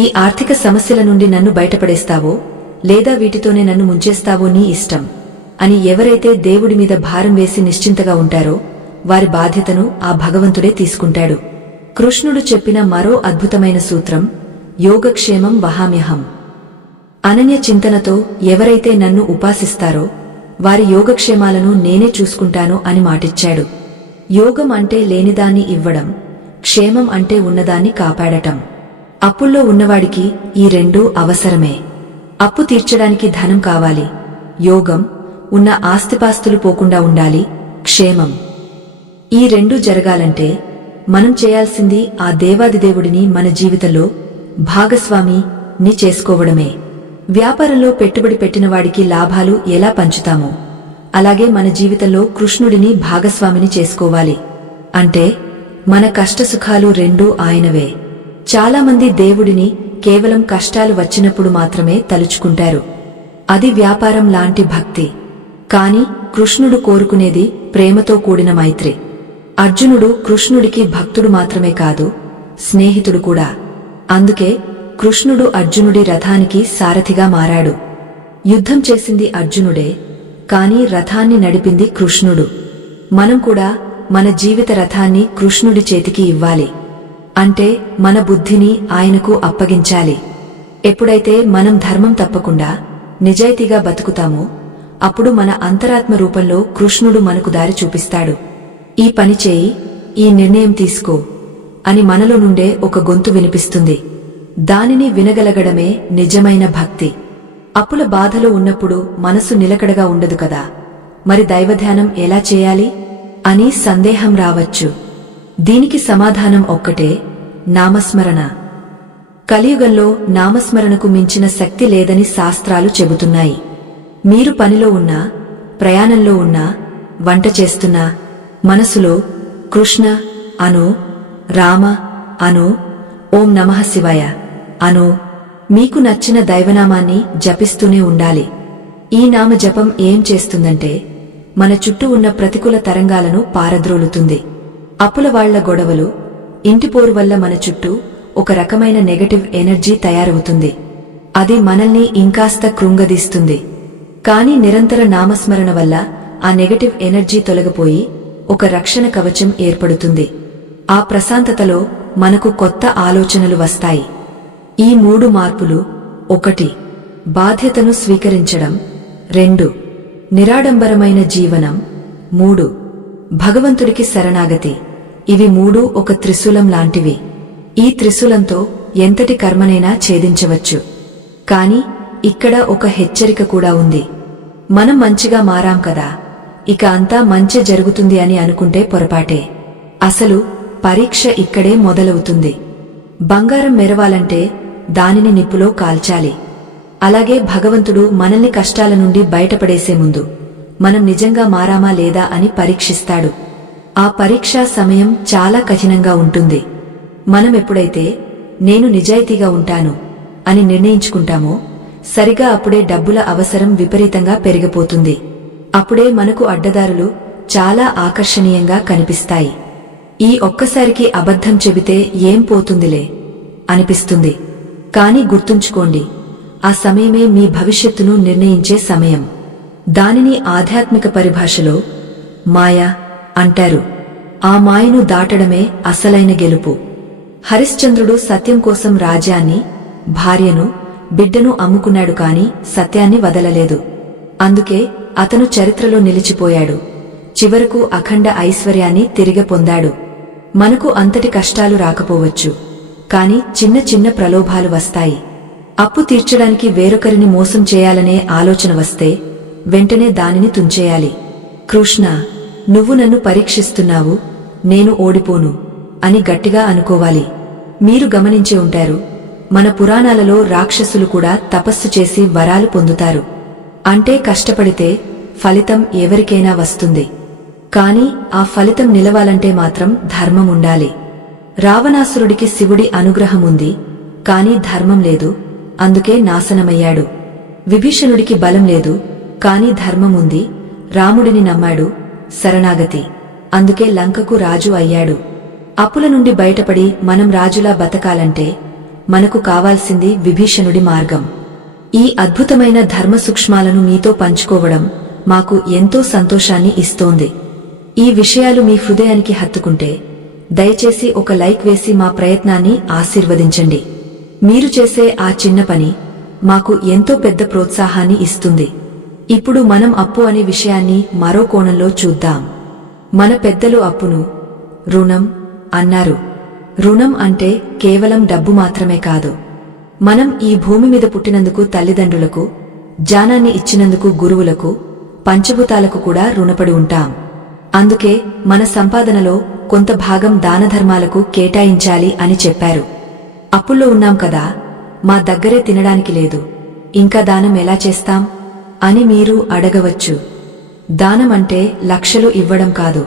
ఈ ఆర్థిక సమస్యల నుండి నన్ను బయటపడేస్తావో లేదా వీటితోనే నన్ను ముంచేస్తావో నీ ఇష్టం అని ఎవరైతే దేవుడి మీద భారం వేసి నిశ్చింతగా ఉంటారో వారి బాధ్యతను ఆ భగవంతుడే తీసుకుంటాడు. కృష్ణుడు చెప్పిన మరో అద్భుతమైన సూత్రం యోగక్షేమం వహామ్యహం. అనన్య చింతనతో ఎవరైతే నన్ను ఉపాసిస్తారో వారి యోగక్షేమాలను నేనే చూసుకుంటాను అని మాటిచ్చాడు. యోగం అంటే లేనిదాన్ని ఇవ్వడం, క్షేమం అంటే ఉన్నదాన్ని కాపాడటం. అప్పుల్లో ఉన్నవాడికి ఈ 2 అవసరమే. అప్పు తీర్చడానికి ధనం కావాలి, యోగం, ఉన్న ఆస్తిపాస్తులు పోకుండా ఉండాలి, క్షేమం. ఈ 2 జరగాలంటే మనం చేయాల్సింది ఆ దేవాదిదేవుడిని మన జీవితంలో భాగస్వామిని చేసుకోవడమే. వ్యాపారంలో పెట్టుబడి పెట్టినవాడికి లాభాలు ఎలా పంచుతామో అలాగే మన జీవితంలో కృష్ణుడిని భాగస్వామిని చేసుకోవాలి. అంటే మన కష్టసుఖాలు 2 ఆయనవే. చాలామంది దేవుడిని కేవలం కష్టాలు వచ్చినప్పుడు మాత్రమే తలుచుకుంటారు. అది వ్యాపారం లాంటి భక్తి. కాని కృష్ణుడు కోరుకునేది ప్రేమతో కూడిన మైత్రి. అర్జునుడు కృష్ణుడికి భక్తుడు మాత్రమే కాదు, స్నేహితుడు కూడా. అందుకే కృష్ణుడు అర్జునుడి రథానికి సారథిగా మారాడు. యుద్ధం చేసింది అర్జునుడే, కాని రథాన్ని నడిపింది కృష్ణుడు. మనం కూడా మన జీవిత రథాన్ని కృష్ణుడి చేతికి ఇవ్వాలి. అంటే మన బుద్ధిని ఆయనకు అప్పగించాలి. ఎప్పుడైతే మనం ధర్మం తప్పకుండా నిజాయితీగా బతుకుతామో అప్పుడు మన అంతరాత్మ రూపంలో కృష్ణుడు మనకు దారి చూపిస్తాడు. ఈ పని చేయి, ఈ నిర్ణయం తీసుకో అని మనలో నుండే ఒక గొంతు వినిపిస్తుంది. దానిని వినగలగడమే నిజమైన భక్తి. అప్పుల బాధలో ఉన్నప్పుడు మనసు నిలకడగా ఉండదు కదా, మరి దైవధ్యానం ఎలా చేయాలి అని సందేహం రావచ్చు. దీనికి సమాధానం ఒక్కటే, నామస్మరణ. కలియుగంలో నామస్మరణకు మించిన శక్తి లేదని శాస్త్రాలు చెబుతున్నాయి. మీరు పనిలో ఉన్నా, ప్రయాణంలో ఉన్నా, వంట చేస్తున్నా మనసులో కృష్ణ అను, రామ అను, ఓం నమః శివాయ అను, మీకు నచ్చిన దైవనామాన్ని జపిస్తూనే ఉండాలి. ఈ నామ జపం ఏం చేస్తుందంటే మన చుట్టూ ఉన్న ప్రతికూల తరంగాలను పారద్రోలుతుంది. అప్పుల వాళ్ల గొడవలు, ఇంటిపోరు వల్ల మన చుట్టూ ఒక రకమైన నెగటివ్ ఎనర్జీ తయారవుతుంది. అది మనల్ని ఇంకాస్త కృంగదీస్తుంది. కాని నిరంతర నామస్మరణ వల్ల ఆ నెగటివ్ ఎనర్జీ తొలగిపోయి ఒక రక్షణ కవచం ఏర్పడుతుంది. ఆ ప్రశాంతతలో మనకు కొత్త ఆలోచనలు వస్తాయి. ఈ 3 మార్పులు: 1. బాధ్యతను స్వీకరించడం, 2. నిరాడంబరమైన జీవనం, 3. భగవంతుడికి శరణాగతి. ఇవి 3 ఒక త్రిశూలం లాంటివి. ఈ త్రిశూలంతో ఎంతటి కర్మనైనా ఛేదించవచ్చు. కాని ఇక్కడ ఒక హెచ్చరిక కూడా ఉంది. మనం మంచిగా మారాం కదా, ఇక అంతా మంచి జరుగుతుంది అని అనుకుంటే పొరపాటే. అసలు పరీక్ష ఇక్కడే మొదలవుతుంది. బంగారం మెరవాలంటే దానిని నిప్పులో కాల్చాలి. అలాగే భగవంతుడు మనల్ని కష్టాల నుండి బయటపడేసే ముందు మనం నిజంగా మారామా లేదా అని పరీక్షిస్తాడు. ఆ పరీక్షా సమయం చాలా కఠినంగా ఉంటుంది. మనమెప్పుడైతే నేను నిజాయితీగా ఉంటాను అని నిర్ణయించుకుంటామో సరిగా అప్పుడే డబ్బుల అవసరం విపరీతంగా పెరిగిపోతుంది. అప్పుడే మనకు అడ్డదారులు చాలా ఆకర్షణీయంగా కనిపిస్తాయి. ఈ ఒక్కసారికి అబద్ధం చెబితే ఏం పోతుందిలే అనిపిస్తుంది. కాని గుర్తుంచుకోండి, ఆ సమయమే మీ భవిష్యత్తును నిర్ణయించే సమయం. దానిని ఆధ్యాత్మిక పరిభాషలో మాయ అంటారు. ఆ మాయను దాటడమే అసలైన గెలుపు. హరిశ్చంద్రుడు సత్యం కోసం రాజ్యాన్ని, భార్యను, బిడ్డను అమ్ముకున్నాడు కాని సత్యాన్ని వదలలేదు. అందుకే అతను చరిత్రలో నిలిచిపోయాడు. చివరకు అఖండ ఐశ్వర్యాన్ని తిరిగి పొందాడు. మనకు అంతటి కష్టాలు రాకపోవచ్చు, కాని చిన్న చిన్న ప్రలోభాలు వస్తాయి. అప్పు తీర్చడానికి వేరొకరిని మోసం చేయాలనే ఆలోచన వస్తే వెంటనే దానిని తుంచేయాలి. కృష్ణ, నువ్వు నన్ను పరీక్షిస్తున్నావు, నేను ఓడిపోను అని గట్టిగా అనుకోవాలి. మీరు గమనించే ఉంటారు, మన పురాణాలలో రాక్షసులు కూడా తపస్సు చేసి వరాలు పొందుతారు. అంటే కష్టపడితే ఫలితం ఎవరికైనా వస్తుంది. కాని ఆ ఫలితం నిలవాలంటే మాత్రం ధర్మం ఉండాలి. రావణాసురుడికి శివుడి అనుగ్రహముంది, కాని ధర్మం లేదు, అందుకే నాశనమయ్యాడు. విభీషణుడికి బలం లేదు, కాని ధర్మముంది, రాముడిని నమ్మాడు, శరణాగతి, అందుకే లంకకు రాజు అయ్యాడు. అప్పుల నుండి బయటపడి మనం రాజులా బతకాలంటే మనకు కావాల్సింది విభీషణుడి మార్గం. ఈ అద్భుతమైన ధర్మ సూక్ష్మాలను మీతో పంచుకోవడం మాకు ఎంతో సంతోషాన్ని ఇస్తోంది. ఈ విషయాలు మీ హృదయానికి హత్తుకుంటే దయచేసి ఒక లైక్ వేసి మా ప్రయత్నాన్ని ఆశీర్వదించండి. మీరు చేసే ఆ చిన్న పని మాకు ఎంతో పెద్ద ప్రోత్సాహాన్ని ఇస్తుంది. ఇప్పుడు మనం అప్పు అనే విషయాన్ని మరో కోణంలో చూద్దాం. మన పెద్దలు అప్పును రుణం అన్నారు. రుణం అంటే కేవలం డబ్బు మాత్రమే కాదు. మనం ఈ భూమి మీద పుట్టినందుకు తల్లిదండ్రులకు, జ్ఞానాన్ని ఇచ్చినందుకు గురువులకు, పంచభూతాలకు కూడా రుణపడి ఉంటాం. అందుకే మన సంపాదనలో కొంత భాగం దానధర్మాలకు కేటాయించాలి అని చెప్పారు. అప్పుల్లో ఉన్నాం కదా, మా దగ్గరే తినడానికి లేదు, ఇంకా దానం ఎలా చేస్తాం అని మీరు అడగవచ్చు. దానం అంటే లక్షలు ఇవ్వడం కాదు.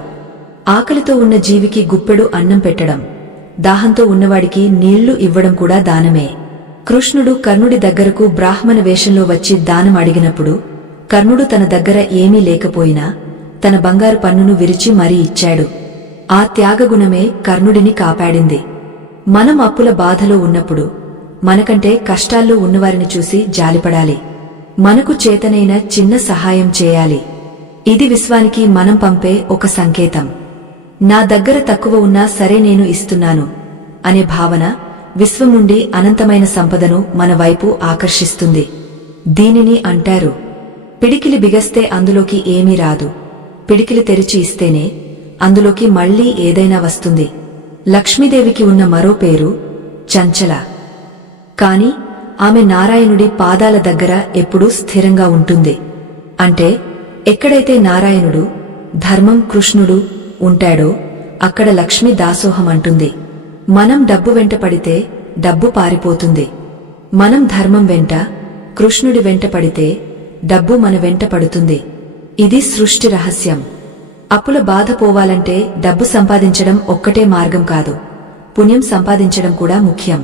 ఆకలితో ఉన్న జీవికి గుప్పెడు అన్నం పెట్టడం, దాహంతో ఉన్నవాడికి నీళ్లు ఇవ్వడం కూడా దానమే. కృష్ణుడు కర్ణుడి దగ్గరకు బ్రాహ్మణ వేషంలో వచ్చి దానం అడిగినప్పుడు కర్ణుడు తన దగ్గర ఏమీ లేకపోయినా తన బంగారు పన్నును విరిచి మరీ ఇచ్చాడు. ఆ త్యాగగుణమే కర్ణుడిని కాపాడింది. మనం అప్పుల బాధలో ఉన్నప్పుడు మనకంటే కష్టాల్లో ఉన్నవారిని చూసి జాలిపడాలి. మనకు చేతనైన చిన్న సహాయం చేయాలి. ఇది విశ్వానికి మనం పంపే ఒక సంకేతం. నా దగ్గర తక్కువ ఉన్నా సరే నేను ఇస్తున్నాను అనే భావన విశ్వం నుండి అనంతమైన సంపదను మన వైపు ఆకర్షిస్తుంది. దీనిని అంటారు, పిడికిలి బిగస్తే అందులోకి ఏమీ రాదు, పిడికిలి తెరిచి ఇస్తేనే అందులోకి మళ్లీ ఏదైనా వస్తుంది. లక్ష్మీదేవికి ఉన్న మరో పేరు చంచల. కాని ఆమె నారాయణుడి పాదాల దగ్గర ఎప్పుడూ స్థిరంగా ఉంటుంది. అంటే ఎక్కడైతే నారాయణుడు, ధర్మం, కృష్ణుడు ఉంటాడో అక్కడ లక్ష్మి దాసోహం అంటుంది. మనం డబ్బు వెంట పడితే డబ్బు పారిపోతుంది. మనం ధర్మం వెంట, కృష్ణుడి వెంట పడితే డబ్బు మన వెంట పడుతుంది. ఇది సృష్టి రహస్యం. అప్పుల బాధ పోవాలంటే డబ్బు సంపాదించడం ఒక్కటే మార్గం కాదు, పుణ్యం సంపాదించడం కూడా ముఖ్యం.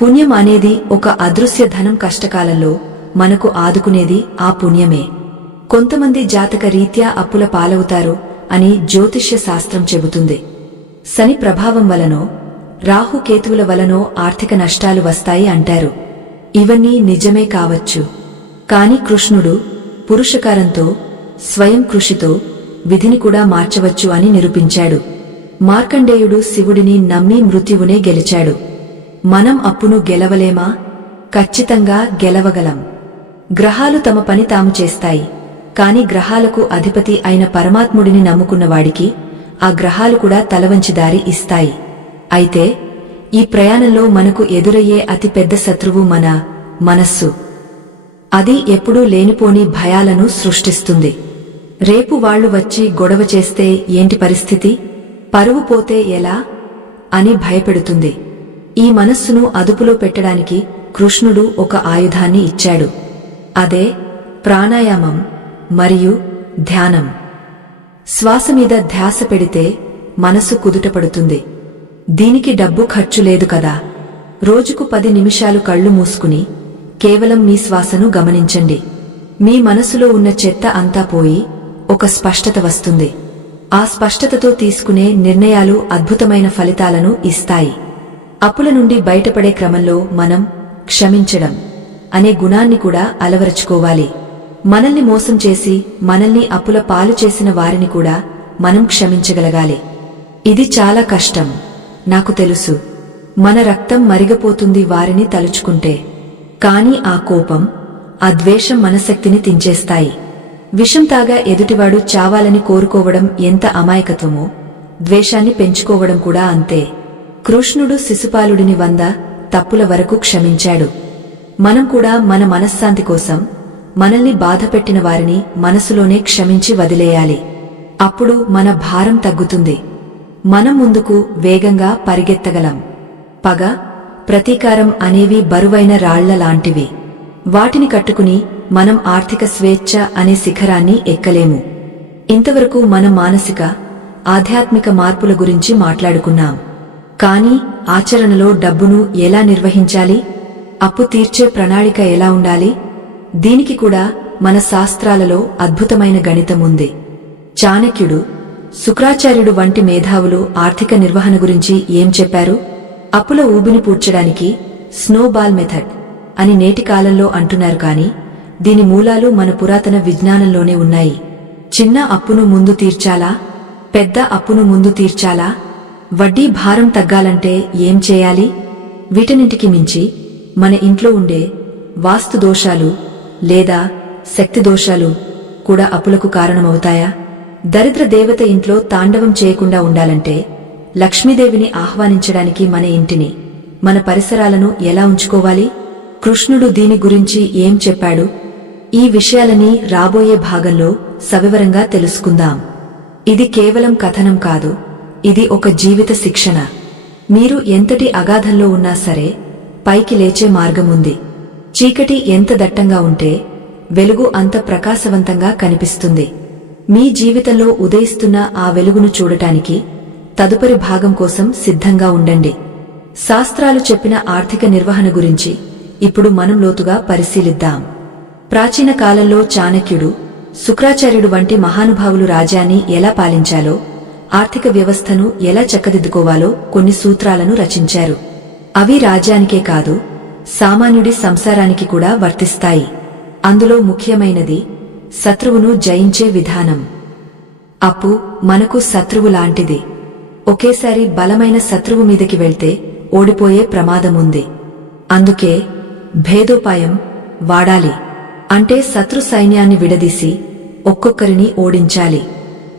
పుణ్యం అనేది ఒక అదృశ్య ధనం, కష్టకాలంలో మనకు ఆదుకునేది ఆ పుణ్యమే. కొంతమంది జాతక రీత్యా అప్పుల పాలవుతారు అని జ్యోతిష్య శాస్త్రం చెబుతుంది. శని ప్రభావం వలనో, రాహుకేతువుల వలనో ఆర్థిక నష్టాలు వస్తాయి అంటారు. ఇవన్నీ నిజమే కావచ్చు. కాని కృష్ణుడు పురుషకారంతో, స్వయం కృషితో విధిని కూడా మార్చవచ్చు అని నిరూపించాడు. మార్కండేయుడు శివుడిని నమ్మి మృత్యువునే గెలిచాడు. మనం అప్పును గెలవలేమా? ఖచ్చితంగా గెలవగలం. గ్రహాలు తమ పని తాము చేస్తాయి. కాని గ్రహాలకు అధిపతి అయిన పరమాత్ముడిని నమ్ముకున్నవాడికి ఆ గ్రహాలు కూడా తలవంచి దారి ఇస్తాయి. అయితే ఈ ప్రయాణంలో మనకు ఎదురయ్యే అతి పెద్ద శత్రువు మన మనస్సు. అది ఎప్పుడూ లేనిపోని భయాలను సృష్టిస్తుంది. రేపు వాళ్లు వచ్చి గొడవ చేస్తే ఏంటి పరిస్థితి, పరువు పోతే ఎలా అని భయపెడుతుంది. ఈ మనస్సును అదుపులో పెట్టడానికి కృష్ణుడు ఒక ఆయుధాన్ని ఇచ్చాడు. అదే ప్రాణాయామం మరియు ధ్యానం. శ్వాస మీద ధ్యాస పెడితే మనసు కుదుటపడుతుంది. దీనికి డబ్బు ఖర్చు లేదు కదా. రోజుకు 10 నిమిషాలు కళ్ళు మూసుకుని కేవలం మీ శ్వాసను గమనించండి. మీ మనసులో ఉన్న చెత్త అంతా పోయి ఒక స్పష్టత వస్తుంది. ఆ స్పష్టతతో తీసుకునే నిర్ణయాలు అద్భుతమైన ఫలితాలను ఇస్తాయి. అప్పుల నుండి బయటపడే క్రమంలో మనం క్షమించడం అనే గుణాన్ని కూడా అలవరచుకోవాలి. మనల్ని మోసం చేసి మనల్ని అప్పుల పాలు చేసిన వారిని కూడా మనం క్షమించగలగాలి. ఇది చాలా కష్టం, నాకు తెలుసు. మన రక్తం మరిగపోతుంది వారిని తలుచుకుంటే. కాని ఆ కోపం, ఆ ద్వేషం మన శక్తిని తించేస్తాయి. విషం తాగా ఎదుటివాడు చావాలని కోరుకోవడం ఎంత అమాయకత్వమో, ద్వేషాన్ని పెంచుకోవడం కూడా అంతే. కృష్ణుడు శిశుపాలుడిని 100 తప్పుల వరకు క్షమించాడు. మనం కూడా మన మనశ్శాంతి కోసం మనల్ని బాధపెట్టిన వారిని మనసులోనే క్షమించి వదిలేయాలి. అప్పుడు మన భారం తగ్గుతుంది. మనం ముందుకు వేగంగా పరిగెత్తగలం. పగ, ప్రతీకారం అనేవి బరువైన రాళ్ల లాంటివి. వాటిని కట్టుకుని మనం ఆర్థిక స్వేచ్ఛ అనే శిఖరాన్ని ఎక్కలేము. ఇంతవరకు మనం మానసిక, ఆధ్యాత్మిక మార్పుల గురించి మాట్లాడుకున్నాం. కాని ఆచరణలో డబ్బును ఎలా నిర్వహించాలి, అప్పు తీర్చే ప్రణాళిక ఎలా ఉండాలి, దీనికి కూడా మన శాస్త్రాలలో అద్భుతమైన గణితం ఉంది. చాణక్యుడు, శుక్రాచార్యుడు వంటి మేధావులు ఆర్థిక నిర్వహణ గురించి ఏం చెప్పారు? అప్పుల ఊబిని పూడ్చడానికి స్నోబాల్ మెథడ్ అని నేటి కాలంలో అంటున్నారు. కాని దీని మూలాలు మన పురాతన విజ్ఞానంలోనే ఉన్నాయి. చిన్న అప్పును ముందు తీర్చాలా, పెద్ద అప్పును ముందు తీర్చాలా, వడ్డీ భారం తగ్గాలంటే ఏం చేయాలి? వీటన్నింటికి మించి మన ఇంట్లో ఉండే వాస్తు దోషాలు లేదా శక్తి దోషాలు కూడా అప్పులకు కారణమవుతాయా? దరిద్ర దేవత ఇంట్లో తాండవం చేయకుండా ఉండాలంటే లక్ష్మీదేవిని ఆహ్వానించడానికి మన ఇంటిని, మన పరిసరాలను ఎలా ఉంచుకోవాలి? కృష్ణుడు దీని గురించి ఏం చెప్పాడు? ఈ విషయాలని రాబోయే భాగంలో సవివరంగా తెలుసుకుందాం. ఇది కేవలం కథనం కాదు, ఇది ఒక జీవిత శిక్షణ. మీరు ఎంతటి అగాధంలో ఉన్నా సరే పైకి లేచే మార్గముంది. చీకటి ఎంత దట్టంగా ఉంటే వెలుగు అంత ప్రకాశవంతంగా కనిపిస్తుంది. మీ జీవితంలో ఉదయిస్తున్న ఆ వెలుగును చూడటానికి తదుపరి భాగం కోసం సిద్ధంగా ఉండండి. శాస్త్రాలు చెప్పిన ఆర్థిక నిర్వహణ గురించి ఇప్పుడు మనం లోతుగా పరిశీలిద్దాం. ప్రాచీన కాలంలో చాణక్యుడు, శుక్రాచార్యుడు వంటి మహానుభావులు రాజ్యాన్ని ఎలా పాలించాలో, ఆర్థిక వ్యవస్థను ఎలా చక్కదిద్దుకోవాలో కొన్ని సూత్రాలను రచించారు. అవి రాజ్యానికే కాదు, సామాన్యుడి సంసారానికి కూడా వర్తిస్తాయి. అందులో ముఖ్యమైనది శత్రువును జయించే విధానం. అప్పు మనకు శత్రువు లాంటిది. ఒకేసారి బలమైన శత్రువు మీదకి వెళ్తే ఓడిపోయే ప్రమాదముంది. అందుకే భేదోపాయం వాడాలి. అంటే శత్రు సైన్యాన్ని విడదీసి ఒక్కొక్కరిని ఓడించాలి.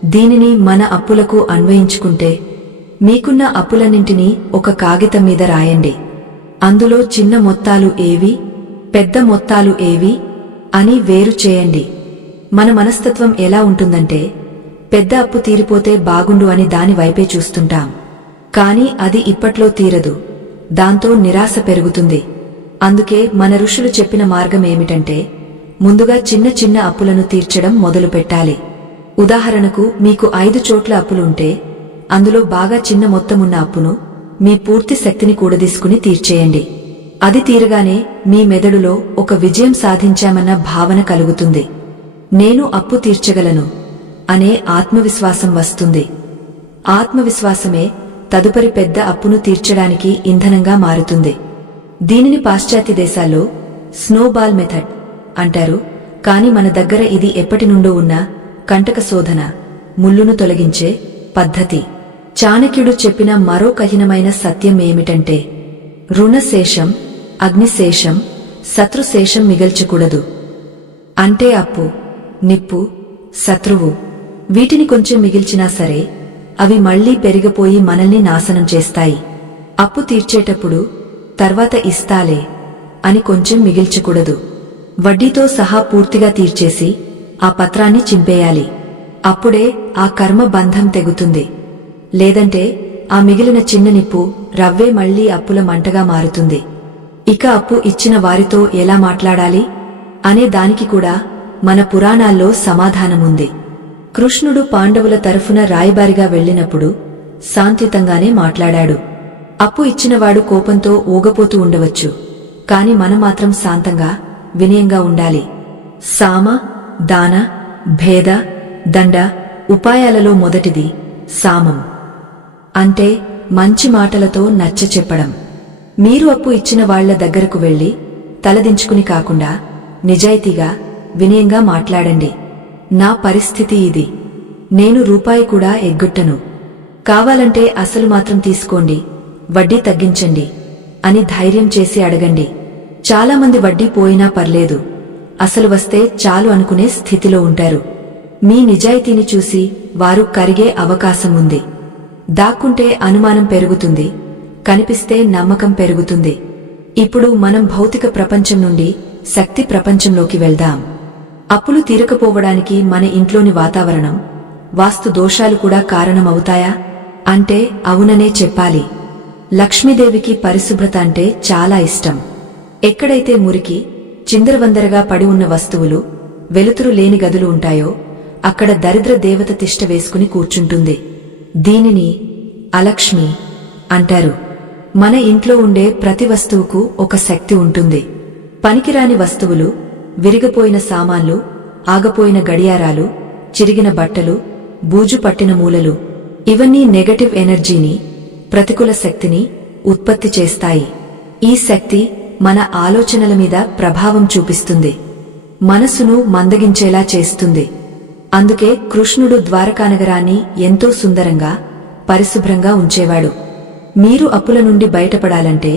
దీనిని మన అప్పులకు అన్వయించుకుంటే, మీకున్న అప్పులన్నింటినీ ఒక కాగితం మీద రాయండి. అందులో చిన్న మొత్తాలు ఏవి, పెద్ద మొత్తాలు ఏవి అని వేరు చేయండి. మన మనస్తత్వం ఎలా ఉంటుందంటే, పెద్ద అప్పు తీరిపోతే బాగుండు అని దాని వైపే చూస్తుంటాం. కాని అది ఇప్పట్లో తీరదు. దాంతో నిరాశ పెరుగుతుంది. అందుకే మన ఋషులు చెప్పిన మార్గం ఏమిటంటే, ముందుగా చిన్న చిన్న అప్పులను తీర్చడం మొదలు పెట్టాలి. ఉదాహరణకు మీకు 5 చోట్ల అప్పులుంటే అందులో బాగా చిన్న మొత్తమున్న అప్పును మీ పూర్తి శక్తిని కూడదీసుకుని తీర్చేయండి. అది తీరగానే మీ మెదడులో ఒక విజయం సాధించామన్న భావన కలుగుతుంది. నేను అప్పు తీర్చగలను అనే ఆత్మవిశ్వాసం వస్తుంది. ఆత్మవిశ్వాసమే తదుపరి పెద్ద అప్పును తీర్చడానికి ఇంధనంగా మారుతుంది. దీనిని పాశ్చాత్య దేశాల్లో స్నోబాల్ మెథడ్ అంటారు. కాని మన దగ్గర ఇది ఎప్పటినుండో ఉన్న కంటక శోధన, ముళ్ళును తొలగించే పద్ధతి. చాణక్యుడు చెప్పిన మరో కఠినమైన సత్యం ఏమిటంటే, రుణశేషం, అగ్నిశేషం, శత్రుశేషం మిగల్చకూడదు. అంటే అప్పు, నిప్పు, శత్రువు వీటిని కొంచెం మిగిల్చినా సరే అవి మళ్లీ పెరిగిపోయి మనల్ని నాశనం చేస్తాయి. అప్పు తీర్చేటప్పుడు తర్వాత ఇస్తాలే అని కొంచెం మిగిల్చకూడదు. వడ్డీతో సహా పూర్తిగా తీర్చేసి ఆ పత్రాన్ని చింపేయాలి. అప్పుడే ఆ కర్మ బంధం తెగుతుంది. లేదంటే ఆ మిగిలిన చిన్న నిప్పు రవ్వే మళ్లీ అప్పుల మంటగా మారుతుంది. ఇక అప్పు ఇచ్చిన వారితో ఎలా మాట్లాడాలి అనే దానికి కూడా మన పురాణాల్లో సమాధానముంది. కృష్ణుడు పాండవుల తరఫున రాయబారిగా వెళ్లినప్పుడు శాంతియుతంగానే మాట్లాడాడు. అప్పు ఇచ్చినవాడు కోపంతో ఊగపోతూ ఉండవచ్చు, కాని మనం మాత్రం శాంతంగా, వినయంగా ఉండాలి. సామ, దాన, భేద, దండ ఉపాయాలలో మొదటిది సామం. అంటే మంచి మాటలతో నచ్చచెప్పడం. మీరు అప్పు ఇచ్చిన వాళ్ల దగ్గరకు వెళ్లి తలదించుకుని కాకుండా నిజాయితీగా, వినయంగా మాట్లాడండి. నా పరిస్థితి ఇది, నేను రూపాయి కూడా ఎగ్గొట్టను, కావాలంటే అసలు మాత్రం తీసుకోండి, వడ్డీ తగ్గించండి అని ధైర్యం చేసి అడగండి. చాలామంది వడ్డీ పోయినా పర్లేదు, అసలు వస్తే చాలు అనుకునే స్థితిలో ఉంటారు. మీ నిజాయితీని చూసి వారు కరిగే అవకాశముంది. దాక్కుంటే అనుమానం పెరుగుతుంది, కనిపిస్తే నమ్మకం పెరుగుతుంది. ఇప్పుడు మనం భౌతిక ప్రపంచం నుండి శక్తి ప్రపంచంలోకి వెళ్దాం. అప్పులు తీరకపోవడానికి మన ఇంట్లోని వాతావరణం, వాస్తు దోషాలు కూడా కారణమవుతాయా అంటే అవుననే చెప్పాలి. లక్ష్మీదేవికి పరిశుభ్రత అంటే చాలా ఇష్టం. ఎక్కడైతే మురికి, చిందరవందరగా పడి ఉన్న వస్తువులు, వెలుతురు లేని గదులు ఉంటాయో అక్కడ దరిద్ర దేవత తిష్ట వేసుకుని కూర్చుంటుంది. దీనిని అలక్ష్మి అంటారు. మన ఇంట్లో ఉండే ప్రతి వస్తువుకు ఒక శక్తి ఉంటుంది. పనికిరాని వస్తువులు, విరిగిపోయిన సామాన్లు, ఆగపోయిన గడియారాలు, చిరిగిన బట్టలు, బూజు పట్టిన మూలలు ఇవన్నీ నెగటివ్ ఎనర్జీని, ప్రతికూల శక్తిని ఉత్పత్తి చేస్తాయి. ఈ శక్తి మన ఆలోచనల మీద ప్రభావం చూపిస్తుంది, మనసును మందగించేలా చేస్తుంది. అందుకే కృష్ణుడు ద్వారకానగరాన్ని ఎంతో సుందరంగా, పరిశుభ్రంగా ఉంచేవాడు. మీరు అప్పుల నుండి బయటపడాలంటే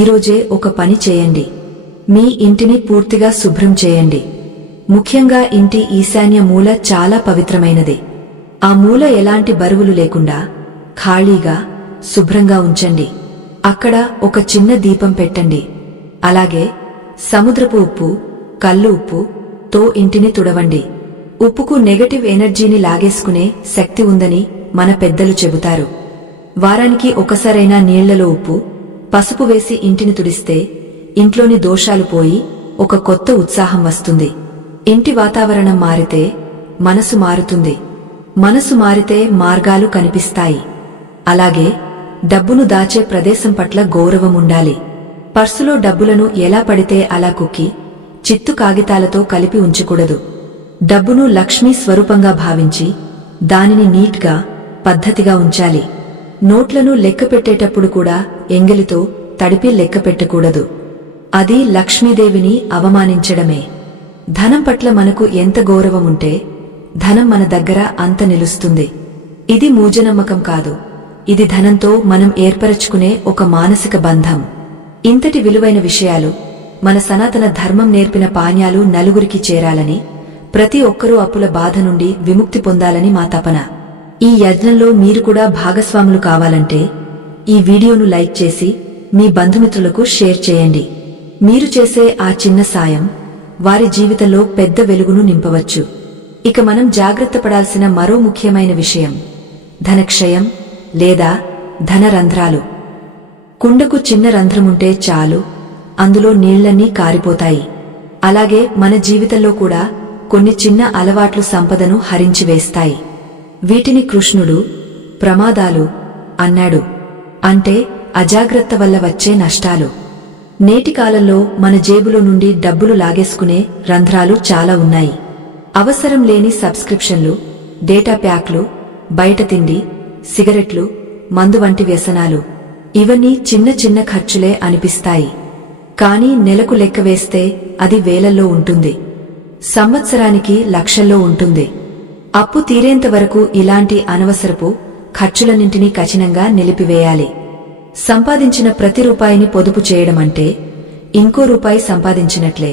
ఈరోజే ఒక పని చేయండి. మీ ఇంటిని పూర్తిగా శుభ్రం చేయండి. ముఖ్యంగా ఇంటి ఈశాన్య మూల చాలా పవిత్రమైనది. ఆ మూల ఎలాంటి బరువులు లేకుండా ఖాళీగా, శుభ్రంగా ఉంచండి. అక్కడ ఒక చిన్న దీపం పెట్టండి. అలాగే సముద్రపు ఉప్పు, కల్లు ఉప్పు తో ఇంటిని తుడవండి. ఉప్పుకు నెగటివ్ ఎనర్జీని లాగేసుకునే శక్తి ఉందని మన పెద్దలు చెబుతారు. వారానికి ఒకసారైనా నీళ్లలో ఉప్పు, పసుపు వేసి ఇంటిని తుడిస్తే ఇంట్లోని దోషాలు పోయి ఒక కొత్త ఉత్సాహం వస్తుంది. ఇంటి వాతావరణం మారితే మనసు మారుతుంది. మనసు మారితే మార్గాలు కనిపిస్తాయి. అలాగే డబ్బును దాచే ప్రదేశం పట్ల గౌరవం ఉండాలి. పర్సులో డబ్బులను ఎలా పడితే అలా కుక్కి, చిత్తు కాగితాలతో కలిపి ఉంచకూడదు. డబ్బును లక్ష్మీ స్వరూపంగా భావించి దానిని నీట్గా, పద్ధతిగా ఉంచాలి. నోట్లను లెక్కపెట్టేటప్పుడు కూడా ఎంగిలితో తడిపి లెక్కపెట్టకూడదు. అది లక్ష్మీదేవిని అవమానించడమే. ధనం పట్ల మనకు ఎంత గౌరవముంటే ధనం మన దగ్గర అంత నిలుస్తుంది. ఇది మూఢనమ్మకం కాదు, ఇది ధనంతో మనం ఏర్పరచుకునే ఒక మానసిక బంధం. ఇంతటి విలువైన విషయాలు, మన సనాతన ధర్మం నేర్పిన పాణ్యాలు నలుగురికి చేరాలని, ప్రతి ఒక్కరూ అప్పుల బాధ నుండి విముక్తి పొందాలని మా తపన. ఈ యజ్ఞంలో మీరు కూడా భాగస్వాములు కావాలంటే ఈ వీడియోను లైక్ చేసి మీ బంధుమిత్రులకు షేర్ చేయండి. మీరు చేసే ఆ చిన్న సాయం వారి జీవితంలో పెద్ద వెలుగును నింపవచ్చు. ఇక మనం జాగ్రత్త పడాల్సిన మరో ముఖ్యమైన విషయం ధనక్షయం లేదా ధనరంధ్రాలు. కుండకు చిన్న రంధ్రముంటే చాలు, అందులో నీళ్లన్నీ కారిపోతాయి. అలాగే మన జీవితంలో కూడా కొన్ని చిన్న అలవాట్లు సంపదను హరించివేస్తాయి. వీటిని కృష్ణుడు ప్రమాదాలు అన్నాడు. అంటే అజాగ్రత్త వల్ల వచ్చే నష్టాలు. నేటి కాలంలో మన జేబులో నుండి డబ్బులు లాగేసుకునే రంధ్రాలు చాలా ఉన్నాయి. అవసరం లేని సబ్స్క్రిప్షన్లు, డేటా ప్యాక్లు, బయట తిండి, సిగరెట్లు, మందు వంటి వ్యసనాలు. ఇవన్నీ చిన్న చిన్న ఖర్చులే అనిపిస్తాయి. కానీ నెలకు లెక్క వేస్తే అది వేలల్లో ఉంటుంది, సంవత్సరానికి లక్షల్లో ఉంటుంది. అప్పు తీరేంత వరకు ఇలాంటి అనవసరపు ఖర్చులన్నింటినీ కఠినంగా నిలిపివేయాలి. సంపాదించిన ప్రతి రూపాయిని పొదుపు చేయడమంటే ఇంకో రూపాయి సంపాదించినట్లే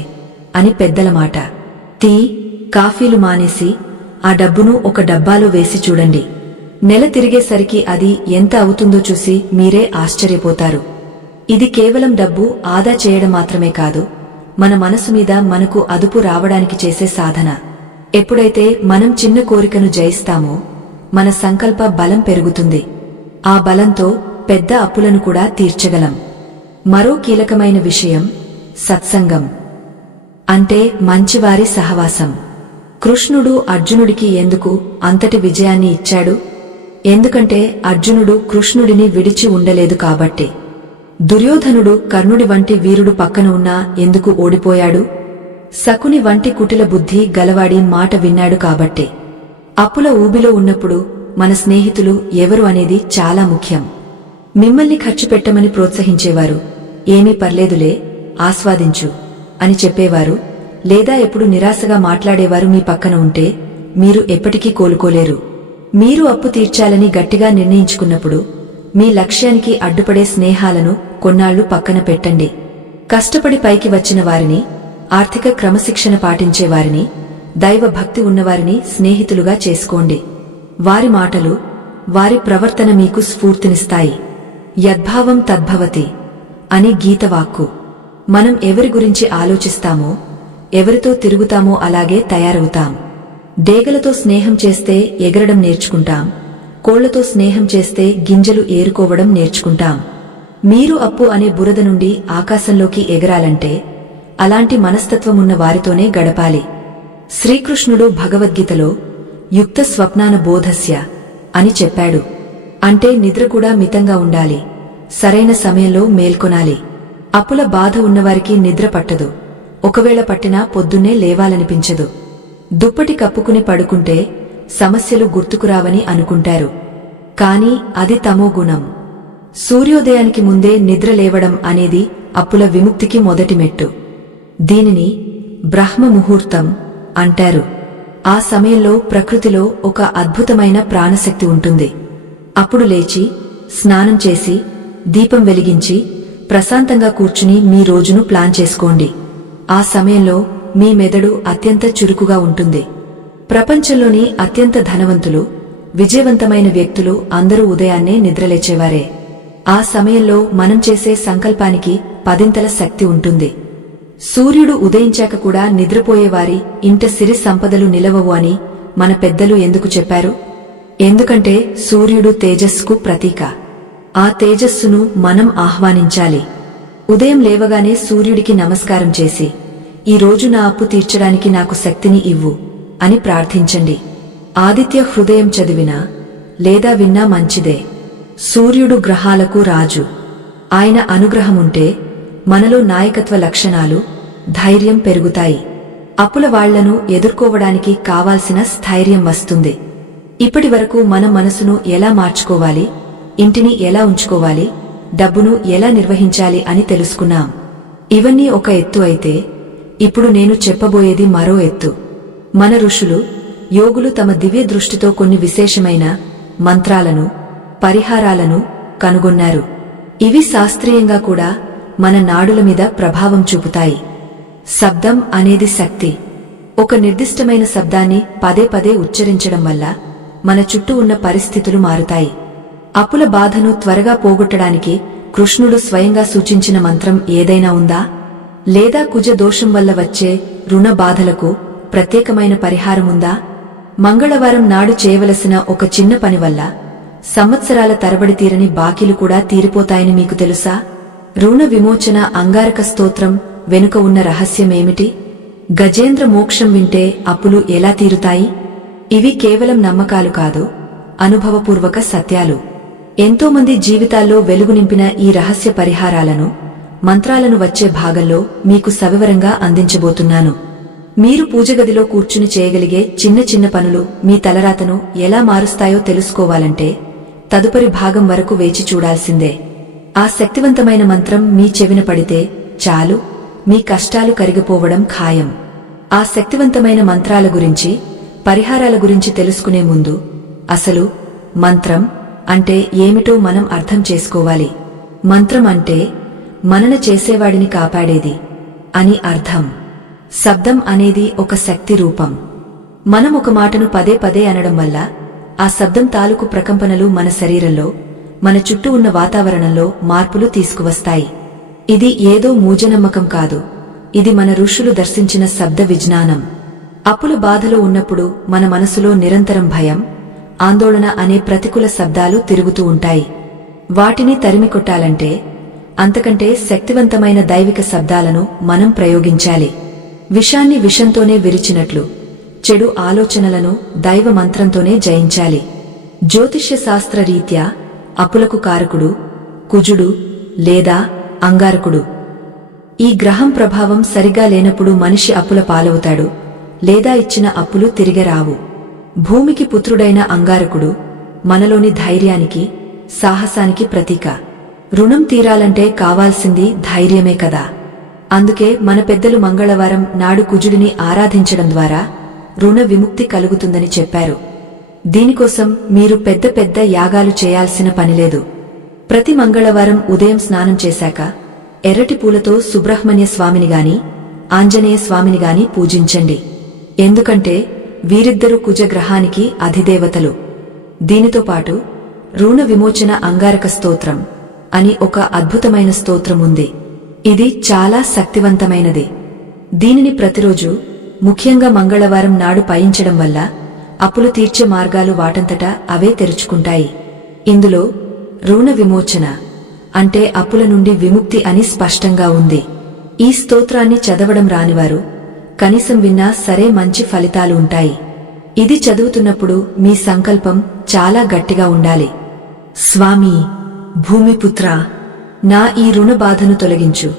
అని పెద్దల మాట. టీ, కాఫీలు మానేసి ఆ డబ్బును ఒక డబ్బాలో వేసి చూడండి. నెల తిరిగేసరికి అది ఎంత అవుతుందో చూసి మీరే ఆశ్చర్యపోతారు. ఇది కేవలం డబ్బు ఆదా చేయడం మాత్రమే కాదు, మన మనసు మీద మనకు అదుపు రావడానికి చేసే సాధన. ఎప్పుడైతే మనం చిన్న కోరికను జయిస్తామో మన సంకల్ప బలం పెరుగుతుంది. ఆ బలంతో పెద్ద అప్పులను కూడా తీర్చగలం. మరో కీలకమైన విషయం సత్సంగం, అంటే మంచివారి సహవాసం. కృష్ణుడు అర్జునుడికి ఎందుకు అంతటి విజయాన్ని ఇచ్చాడు? ఎందుకంటే అర్జునుడు కృష్ణుడిని విడిచి ఉండలేదు కాబట్టి. దుర్యోధనుడు కర్ణుడి వంటి వీరుడు పక్కన ఉన్నా ఎందుకు ఓడిపోయాడు? శకుని వంటి కుటిల బుద్ధి గలవాడి మాట విన్నాడు కాబట్టి. అప్పుల ఊబిలో ఉన్నప్పుడు మన స్నేహితులు ఎవరు అనేది చాలా ముఖ్యం. మిమ్మల్ని ఖర్చు పెట్టమని ప్రోత్సహించేవారు, ఏమీ పర్లేదులే, ఆస్వాదించు అని చెప్పేవారు, లేదా ఎప్పుడు నిరాశగా మాట్లాడేవారు మీ పక్కన ఉంటే మీరు ఎప్పటికీ కోలుకోలేరు. మీరు అప్పు తీర్చాలని గట్టిగా నిర్ణయించుకున్నప్పుడు మీ లక్ష్యానికి అడ్డుపడే స్నేహాలను కొన్నాళ్లు పక్కన పెట్టండి. కష్టపడి పైకి వచ్చిన వారిని, ఆర్థిక క్రమశిక్షణ పాటించే వారిని, దైవ భక్తి ఉన్నవారిని స్నేహితులుగా చేసుకోండి. వారి మాటలు, వారి ప్రవర్తన మీకు స్ఫూర్తినిస్తాయి. యద్భావం తద్భవతి అని గీతవాక్కు. మనం ఎవరి గురించి ఆలోచిస్తామో, ఎవరితో తిరుగుతామో అలాగే తయారవుతాం. డేగలతో స్నేహం చేస్తే ఎగరడం నేర్చుకుంటాం, కోళ్లతో స్నేహం చేస్తే గింజలు ఏరుకోవడం నేర్చుకుంటాం. మీరు అప్పు అనే బురద నుండి ఆకాశంలోకి ఎగరాలంటే అలాంటి మనస్తత్వమున్న వారితోనే గడపాలి. శ్రీకృష్ణుడు భగవద్గీతలో యుక్త స్వప్నాన బోధస్య అని చెప్పాడు. అంటే నిద్ర కూడా మితంగా ఉండాలి, సరైన సమయంలో మేల్కొనాలి. అప్పుల బాధ ఉన్నవారికి నిద్ర పట్టదు, ఒకవేళ పట్టినా పొద్దున్నే లేవాలనిపించదు. దుప్పటి కప్పుకుని పడుకుంటే సమస్యలు గుర్తుకురావని అనుకుంటారు, కాని అది తమోగుణం. సూర్యోదయానికి ముందే నిద్ర లేవడం అనేది అప్పుల విముక్తికి మొదటి మెట్టు. దీనిని బ్రహ్మ ముహూర్తం అంటారు. ఆ సమయంలో ప్రకృతిలో ఒక అద్భుతమైన ప్రాణశక్తి ఉంటుంది. అప్పుడు లేచి స్నానం చేసి దీపం వెలిగించి ప్రశాంతంగా కూర్చుని మీ రోజును ప్లాన్ చేసుకోండి. ఆ సమయంలో మీ మెదడు అత్యంత చురుకుగా ఉంటుంది. ప్రపంచంలోని అత్యంత ధనవంతులు, విజయవంతమైన వ్యక్తులు అందరూ ఉదయాన్నే నిద్రలేచేవారే. ఆ సమయంలో మనం చేసే సంకల్పానికి పదింతల శక్తి ఉంటుంది. సూర్యుడు ఉదయించాక కూడా నిద్రపోయేవారి ఇంట సిరి సంపదలు నిలవవు అని మన పెద్దలు ఎందుకు చెప్పారు? ఎందుకంటే సూర్యుడు తేజస్సుకు ప్రతీక. ఆ తేజస్సును మనం ఆహ్వానించాలి. ఉదయం లేవగానే సూర్యుడికి నమస్కారం చేసి, ఈ రోజు నా అప్పు తీర్చడానికి నాకు శక్తిని ఇవ్వు అని ప్రార్థించండి. ఆదిత్య హృదయం చదివినా లేదా విన్నా మంచిదే. సూర్యుడు గ్రహాలకు రాజు. ఆయన అనుగ్రహముంటే మనలో నాయకత్వ లక్షణాలు, ధైర్యం పెరుగుతాయి. అప్పుల వాళ్లను ఎదుర్కోవడానికి కావాల్సిన స్థైర్యం వస్తుంది. ఇప్పటి వరకు మన మనసును ఎలా మార్చుకోవాలి, ఇంటిని ఎలా ఉంచుకోవాలి, డబ్బును ఎలా నిర్వహించాలి అని తెలుసుకున్నాం. ఇవన్నీ ఒక ఎత్తు అయితే ఇప్పుడు నేను చెప్పబోయేది మరో ఎత్తు. మన ఋషులు, యోగులు తమ దివ్య దృష్టితో కొన్ని విశేషమైన మంత్రాలను, పరిహారాలను కనుగొన్నారు. ఇవి శాస్త్రీయంగా కూడా మన నాడుల మీద ప్రభావం చూపుతాయి. శబ్దం అనేది శక్తి. ఒక నిర్దిష్టమైన శబ్దాన్ని పదే పదే ఉచ్చరించడం వల్ల మన చుట్టూ ఉన్న పరిస్థితులు మారుతాయి. అప్పుల బాధను త్వరగా పోగొట్టడానికి కృష్ణుడు స్వయంగా సూచించిన మంత్రం ఏదైనా ఉందా? లేదా కుజ దోషం వల్ల వచ్చే రుణ బాధలకు ప్రత్యేకమైన పరిహారముందా? మంగళవారం నాడు చేయవలసిన ఒక చిన్న పని వల్ల సంవత్సరాల తరబడి తీరని బాకీలు కూడా తీరిపోతాయని మీకు తెలుసా? రుణ విమోచన అంగారక స్తోత్రం వెనుక ఉన్న రహస్యమేమిటి? గజేంద్ర మోక్షం వింటే అప్పులు ఎలా తీరుతాయి? ఇవి కేవలం నమ్మకాలు కాదు, అనుభవపూర్వక సత్యాలు. ఎంతోమంది జీవితాల్లో వెలుగు నింపిన ఈ రహస్య పరిహారాలను, మంత్రాలను వచ్చే భాగంలో మీకు సవివరంగా అందించబోతున్నాను. మీరు పూజగదిలో కూర్చుని చేయగలిగే చిన్న చిన్న పనులు మీ తలరాతను ఎలా మారుస్తాయో తెలుసుకోవాలంటే తదుపరి భాగం వరకు వేచి చూడాల్సిందే. ఆ శక్తివంతమైన మంత్రం మీ చెవిన పడితే చాలు, మీ కష్టాలు కరిగిపోవడం ఖాయం. ఆ శక్తివంతమైన మంత్రాల గురించి, పరిహారాల గురించి తెలుసుకునే ముందు అసలు మంత్రం అంటే ఏమిటో మనం అర్థం చేసుకోవాలి. మంత్రం అంటే మనన చేసేవాడిని కాపాడేది అని అర్థం. శబ్దం అనేది ఒక శక్తి రూపం. మనం ఒక మాటను పదే పదే అనడం వల్ల ఆ శబ్దం తాలూకు ప్రకంపనలు మన శరీరంలో, మన చుట్టూ ఉన్న వాతావరణంలో మార్పులు తీసుకువస్తాయి. ఇది ఏదో మూజనమ్మకం కాదు, ఇది మన ఋషులు దర్శించిన శబ్ద విజ్ఞానం. అప్పుల బాధలో ఉన్నప్పుడు మన మనసులో నిరంతరం భయం, ఆందోళన అనే ప్రతికూల శబ్దాలు తిరుగుతూ ఉంటాయి. వాటిని తరిమికొట్టాలంటే అంతకంటే శక్తివంతమైన దైవిక శబ్దాలను మనం ప్రయోగించాలి. విషాన్ని విషంతోనే విరిచినట్లు చెడు ఆలోచనలను దైవ మంత్రంతోనే జయించాలి. జ్యోతిష్య శాస్త్ర రీత్యా అప్పులకు కారకుడు కుజుడు లేదా అంగారకుడు. ఈ గ్రహం ప్రభావం సరిగా లేనప్పుడు మనిషి అప్పుల పాలవుతాడు, లేదా ఇచ్చిన అప్పులు తిరిగి రావు. భూమికి పుత్రుడైన అంగారకుడు మనలోని ధైర్యానికి, సాహసానికి ప్రతీక. రుణం తీరాలంటే కావాల్సింది ధైర్యమే కదా. అందుకే మన పెద్దలు మంగళవారం నాడు కుజుడిని ఆరాధించడం ద్వారా రుణ విముక్తి కలుగుతుందని చెప్పారు. దీనికోసం మీరు పెద్ద పెద్ద యాగాలు చేయాల్సిన పనిలేదు. ప్రతి మంగళవారం ఉదయం స్నానం చేశాక ఎర్రటి పూలతో సుబ్రహ్మణ్య స్వామినిగాని, ఆంజనేయ స్వామినిగాని పూజించండి. ఎందుకంటే వీరిద్దరూ కుజగ్రహానికి అధిదేవతలు. దీనితో పాటు రుణ విమోచన అంగారక స్తోత్రం అని ఒక అద్భుతమైన స్తోత్రం ఉంది. ఇది చాలా శక్తివంతమైనది. దీనిని ప్రతిరోజు, ముఖ్యంగా మంగళవారం నాడు పయించడం వల్ల అప్పులు తీర్చే మార్గాలు వాటంతటా అవే తెరుచుకుంటాయి. ఇందులో రుణ విమోచన అంటే అప్పుల నుండి విముక్తి అని స్పష్టంగా ఉంది. ఈ స్తోత్రాన్ని చదవడం రానివారు కనీసం విన్నా సరే మంచి ఫలితాలు ఉంటాయి. ఇది చదువుతున్నప్పుడు మీ సంకల్పం చాలా గట్టిగా ఉండాలి. స్వామీ, భూమిపుత్రా, నా ఈ రుణ బాధను తొలగించు,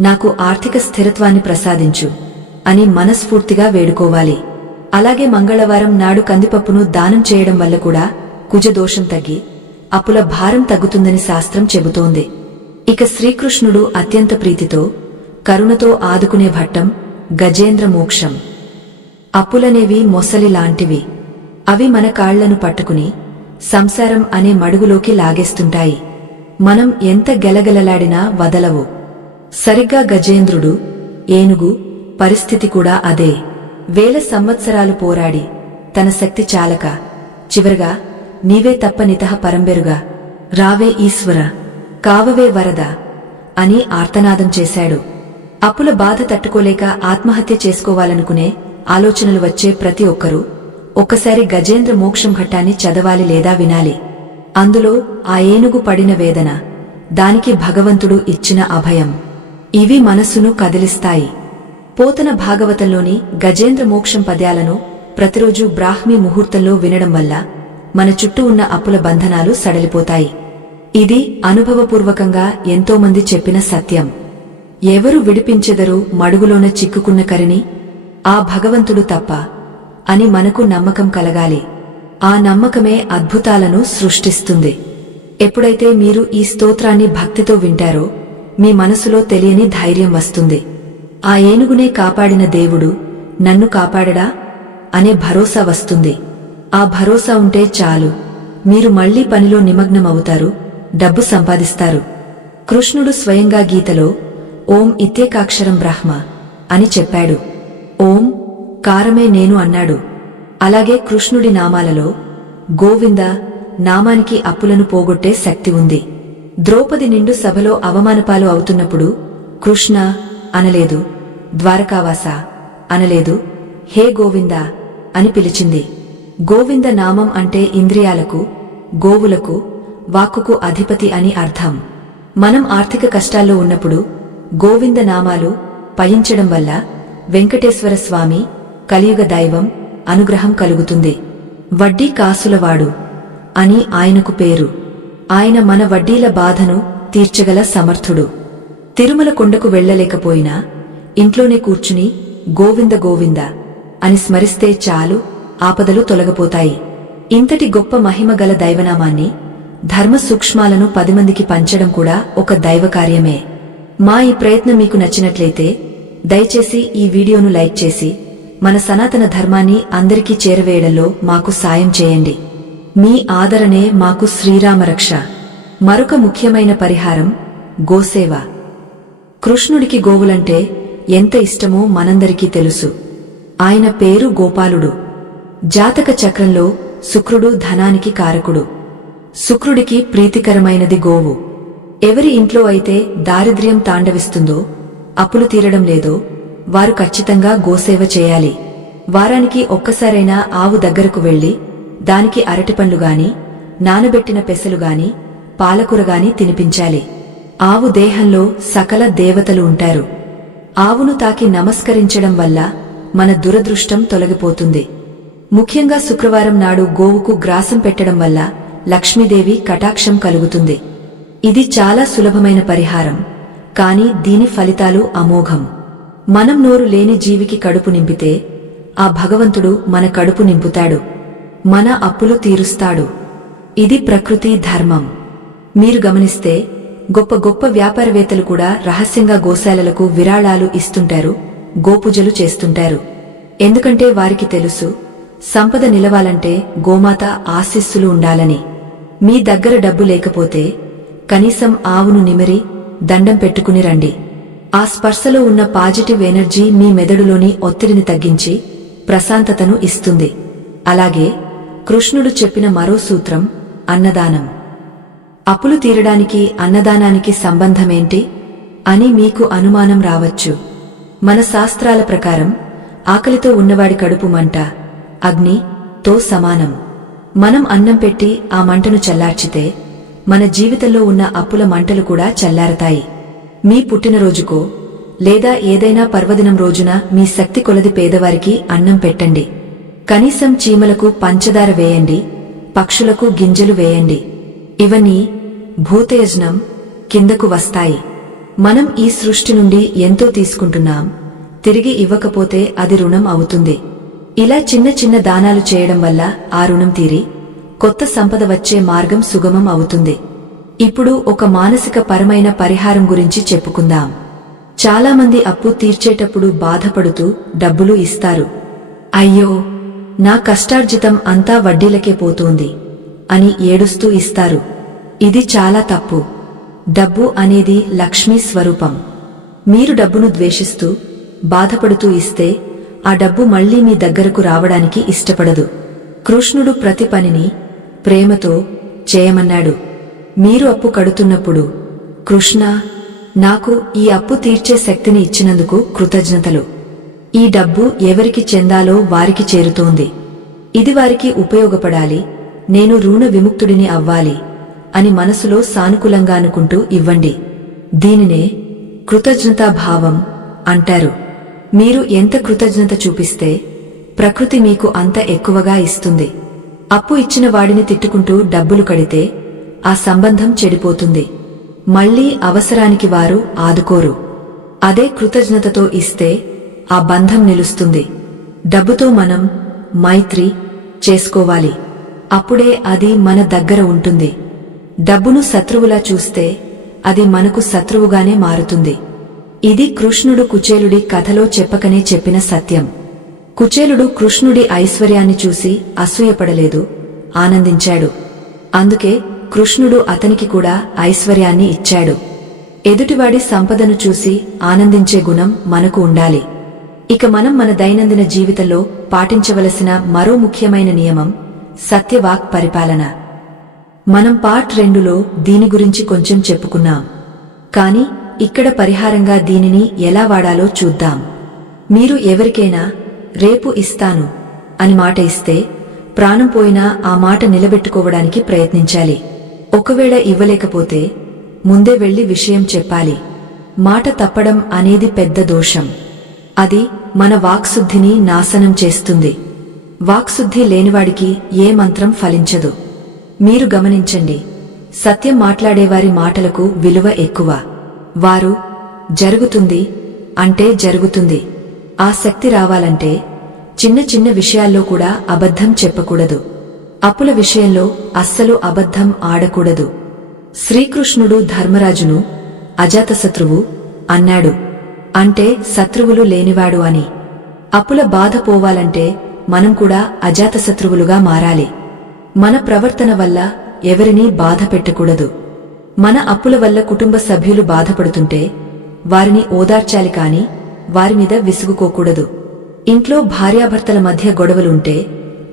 నాకు ఆర్థిక స్థిరత్వాన్ని ప్రసాదించు అని మనస్ఫూర్తిగా వేడుకోవాలి. అలాగే మంగళవారం నాడు కందిపప్పును దానం చేయడం వల్ల కూడా కుజదోషం తగ్గి అప్పుల భారం తగ్గుతుందని శాస్త్రం చెబుతోంది. ఇక శ్రీకృష్ణుడు అత్యంత ప్రీతితో, కరుణతో ఆదుకునే భట్టం గజేంద్ర మోక్షం. అప్పులనేవి మొసలి లాంటివి. అవి మన కాళ్లను పట్టుకుని సంసారం అనే మడుగులోకి లాగేస్తుంటాయి. మనం ఎంత గెలగెలలాడినా వదలవు. సరిగ్గా గజేంద్రుడు, ఏనుగు పరిస్థితి కూడా అదే. వేల సంవత్సరాలు పోరాడి తన శక్తి చాలక చివరగా నీవే తప్ప నితహ పరంబెరుగా, రావే ఈశ్వర, కావవే వరద అని ఆర్తనాదం చేశాడు. అప్పుల బాధ తట్టుకోలేక ఆత్మహత్య చేసుకోవాలనుకునే ఆలోచనలు వచ్చే ప్రతి ఒక్కరూ ఒక్కసారి గజేంద్ర మోక్షం ఘట్టాన్ని చదవాలి లేదా వినాలి. అందులో ఆ ఏనుగు పడిన వేదన, దానికి భగవంతుడు ఇచ్చిన అభయం, ఇవి మనసును కదిలిస్తాయి. పోతన భాగవతంలోని గజేంద్ర మోక్షం పద్యాలను ప్రతిరోజు బ్రాహ్మీ ముహూర్తంలో వినడం వల్ల మన చుట్టూ ఉన్న అప్పుల బంధనాలు సడలిపోతాయి. ఇది అనుభవపూర్వకంగా ఎంతోమంది చెప్పిన సత్యం. ఎవరు విడిపించెదరు మడుగులోన చిక్కుకున్న కరిని? ఆ భగవంతుడు తప్ప అని మనకు నమ్మకం కలగాలి. ఆ నమ్మకమే అద్భుతాలను సృష్టిస్తుంది. ఎప్పుడైతే మీరు ఈ స్తోత్రాన్ని భక్తితో వింటారో మీ మనసులో తెలియని ధైర్యం వస్తుంది. ఆ ఏనుగునే కాపాడిన దేవుడు నన్ను కాపాడడా అనే భరోసా వస్తుంది. ఆ భరోసా ఉంటే చాలు, మీరు మళ్లీ పనిలో నిమగ్నమవుతారు, డబ్బు సంపాదిస్తారు. కృష్ణుడు స్వయంగా గీతలో ఓం ఇత్యేకాక్షరం బ్రహ్మ అని చెప్పాడు. ఓం కారమే నేను అన్నాడు. అలాగే కృష్ణుడి నామాలలో గోవింద నామానికి అప్పులను పోగొట్టే శక్తి ఉంది. ద్రౌపది నిండు సభలో అవమానపాలు అవుతున్నప్పుడు కృష్ణ అనలేదు, ద్వారకావాస అనలేదు, హే గోవింద అని పిలిచింది. గోవింద నామం అంటే ఇంద్రియాలకు, గోవులకు, వాక్కుకు అధిపతి అని అర్థం. మనం ఆర్థిక కష్టాల్లో ఉన్నప్పుడు గోవింద నామాలు పయించడం వల్ల వెంకటేశ్వర స్వామి, కలియుగ దైవం అనుగ్రహం కలుగుతుంది. వడ్డీ కాసులవాడు అని ఆయనకు పేరు. ఆయన మన వడ్డీల బాధను తీర్చగల సమర్థుడు. తిరుమల కొండకు వెళ్లలేకపోయినా ఇంట్లోనే కూర్చుని గోవింద గోవింద అని స్మరిస్తే చాలు, ఆపదలు తొలగిపోతాయి. ఇంతటి గొప్ప మహిమగల దైవనామాన్ని, ధర్మ సూక్ష్మాలను 10 మందికి పంచడం కూడా ఒక దైవకార్యమే. మా ఈ ప్రయత్నం మీకు నచ్చినట్లయితే దయచేసి ఈ వీడియోను లైక్ చేసి మన సనాతన ధర్మాన్ని అందరికీ చేరవేయడంలో మాకు సాయం చేయండి. మీ ఆదరణే మాకు శ్రీరామరక్ష. మరొక ముఖ్యమైన పరిహారం గోసేవ. కృష్ణుడికి గోవులంటే ఎంత ఇష్టమో మనందరికీ తెలుసు. ఆయన పేరు గోపాలుడు. జాతక చక్రంలో శుక్రుడు ధనానికి కారకుడు. శుక్రుడికి ప్రీతికరమైనది గోవు. ఎవరి ఇంట్లో అయితే దారిద్ర్యం తాండవిస్తుందో, అప్పులు తీరడం లేదో వారు ఖచ్చితంగా గోసేవ చేయాలి. వారానికి ఒక్కసారైనా ఆవు దగ్గరకు వెళ్లి దానికి అరటిపండ్లు గాని, నానబెట్టిన పెసలు గాని, పాలకూర గాని తినిపించాలి. ఆవు దేహంలో సకల దేవతలు ఉంటారు. ఆవును తాకి నమస్కరించడం వల్ల మన దురదృష్టం తొలగిపోతుంది. ముఖ్యంగా శుక్రవారం నాడు గోవుకు గ్రాసం పెట్టడం వల్ల లక్ష్మీదేవి కటాక్షం కలుగుతుంది. ఇది చాలా సులభమైన పరిహారం, కాని దీని ఫలితాలు అమోఘం. మనం నోరు లేని జీవికి కడుపు నింపితే ఆ భగవంతుడు మన కడుపు నింపుతాడు, మన అప్పులు తీరుస్తాడు. ఇది ప్రకృతి ధర్మం. మీరు గమనిస్తే గొప్ప గొప్ప వ్యాపారవేత్తలు కూడా రహస్యంగా గోశాలలకు విరాళాలు ఇస్తుంటారు, గోపూజలు చేస్తుంటారు. ఎందుకంటే వారికి తెలుసు, సంపద నిలవాలంటే గోమాత ఆశీస్సులు ఉండాలని. మీ దగ్గర డబ్బు లేకపోతే కనీసం ఆవును నిమిరి దండం పెట్టుకుని రండి. ఆ స్పర్శలో ఉన్న పాజిటివ్ ఎనర్జీ మీ మెదడులోని ఒత్తిడిని తగ్గించి ప్రశాంతతను ఇస్తుంది. అలాగే కృష్ణుడు చెప్పిన మరో సూత్రం అన్నదానం. అప్పులు తీరడానికి అన్నదానానికి సంబంధమేంటి అని మీకు అనుమానం రావచ్చు. మన శాస్త్రాల ప్రకారం ఆకలితో ఉన్నవాడి కడుపు మంట అగ్నితో సమానం. మనం అన్నం పెట్టి ఆ మంటను చల్లార్చితే మన జీవితంలో ఉన్న అప్పుల మంటలు కూడా చల్లారతాయి. మీ పుట్టినరోజుకో లేదా ఏదైనా పర్వదినం రోజున మీ శక్తి కొలది పేదవారికి అన్నం పెట్టండి. కనీసం చీమలకు పంచదార వేయండి, పక్షులకు గింజలు వేయండి. ఇవన్నీ భూతయజ్ఞం కిందకు వస్తాయి. మనం ఈ సృష్టి నుండి ఎంతో తీసుకుంటున్నాం, తిరిగి ఇవ్వకపోతే అది రుణం అవుతుంది. ఇలా చిన్న చిన్న దానాలు చేయడం వల్ల ఆ రుణం తీరి కొత్త సంపద వచ్చే మార్గం సుగమం అవుతుంది. ఇప్పుడు ఒక మానసిక పరమైన పరిహారం గురించి చెప్పుకుందాం. చాలామంది అప్పు తీర్చేటప్పుడు బాధపడుతూ డబ్బులు ఇస్తారు. అయ్యో, నా కష్టార్జితం అంతా వడ్డీలకే పోతోంది అని ఏడుస్తూ ఇస్తారు. ఇది చాలా తప్పు. డబ్బు అనేది లక్ష్మీ స్వరూపం. మీరు డబ్బును ద్వేషిస్తూ బాధపడుతూ ఇస్తే ఆ డబ్బు మళ్లీ మీ దగ్గరకు రావడానికి ఇష్టపడదు. కృష్ణుడు ప్రతి పనిని ప్రేమతో చేయమన్నాడు. మీరు అప్పు కడుతున్నప్పుడు, కృష్ణా, నాకు ఈ అప్పు తీర్చే శక్తిని ఇచ్చినందుకు కృతజ్ఞతలు. ఈ డబ్బు ఎవరికి చెందాలో వారికి చేరుతోంది. ఇది వారికి ఉపయోగపడాలి, నేను రుణ విముక్తుడిని అవ్వాలి అని మనసులో సానుకూలంగా అనుకుంటూ ఇవ్వండి. దీనినే కృతజ్ఞతాభావం అంటారు. మీరు ఎంత కృతజ్ఞత చూపిస్తే ప్రకృతి మీకు అంత ఎక్కువగా ఇస్తుంది. అప్పు ఇచ్చిన వాడిని తిట్టుకుంటూ డబ్బులు కడితే ఆ సంబంధం చెడిపోతుంది. మళ్లీ అవసరానికి వారు ఆదుకోరు. అదే కృతజ్ఞతతో ఇస్తే ఆ బంధం నిలుస్తుంది. డబ్బుతో మనం మైత్రి చేసుకోవాలి. అప్పుడే అది మన దగ్గర ఉంటుంది. డబ్బును శత్రువులా చూస్తే అది మనకు శత్రువుగానే మారుతుంది. ఇది కృష్ణుడు కుచేలుడి కథలో చెప్పకనే చెప్పిన సత్యం. కుచేలుడు కృష్ణుడి ఐశ్వర్యాన్ని చూసి అసూయపడలేదు, ఆనందించాడు. అందుకే కృష్ణుడు అతనికి కూడా ఐశ్వర్యాన్ని ఇచ్చాడు. ఎదుటివాడి సంపదను చూసి ఆనందించే గుణం మనకు ఉండాలి. ఇక మనం మన దైనందిన జీవితంలో పాటించవలసిన మరో ముఖ్యమైన నియమం సత్యవాక్ పరిపాలన. మనం పార్ట్ 2లో దీని గురించి కొంచెం చెప్పుకున్నాం. కాని ఇక్కడ పరిహారంగా దీనిని ఎలా వాడాలో చూద్దాం. మీరు ఎవరికైనా రేపు ఇస్తాను అని మాట ఇస్తే ప్రాణం పోయినా ఆ మాట నిలబెట్టుకోవడానికి ప్రయత్నించాలి. ఒకవేళ ఇవ్వలేకపోతే ముందే వెళ్లి విషయం చెప్పాలి. మాట తప్పడం అనేది పెద్ద దోషం. అది మన వాక్శుద్ధిని నాశనం చేస్తుంది. వాక్శుద్ధి లేనివాడికి ఏ మంత్రం ఫలించదు. మీరు గమనించండి, సత్యం మాట్లాడేవారి మాటలకు విలువ ఎక్కువ. వారు జరుగుతుంది అంటే జరుగుతుంది. ఆ శక్తి రావాలంటే చిన్న చిన్న విషయాల్లో కూడా అబద్ధం చెప్పకూడదు. అప్పుల విషయంలో అస్సలు అబద్ధం ఆడకూడదు. శ్రీకృష్ణుడు ధర్మరాజును అజాతశత్రువు అన్నాడు. అంటే శత్రువులు లేనివాడు అని. అప్పుల బాధ పోవాలంటే మనం కూడా అజాతశత్రువులుగా మారాలి. మన ప్రవర్తన వల్ల ఎవరినీ బాధ పెట్టకూడదు. మన అప్పుల వల్ల కుటుంబ సభ్యులు బాధపడుతుంటే వారిని ఓదార్చాలి కాని వారిమీద విసుగుకోకూడదు. ఇంట్లో భార్యాభర్తల మధ్య గొడవలుంటే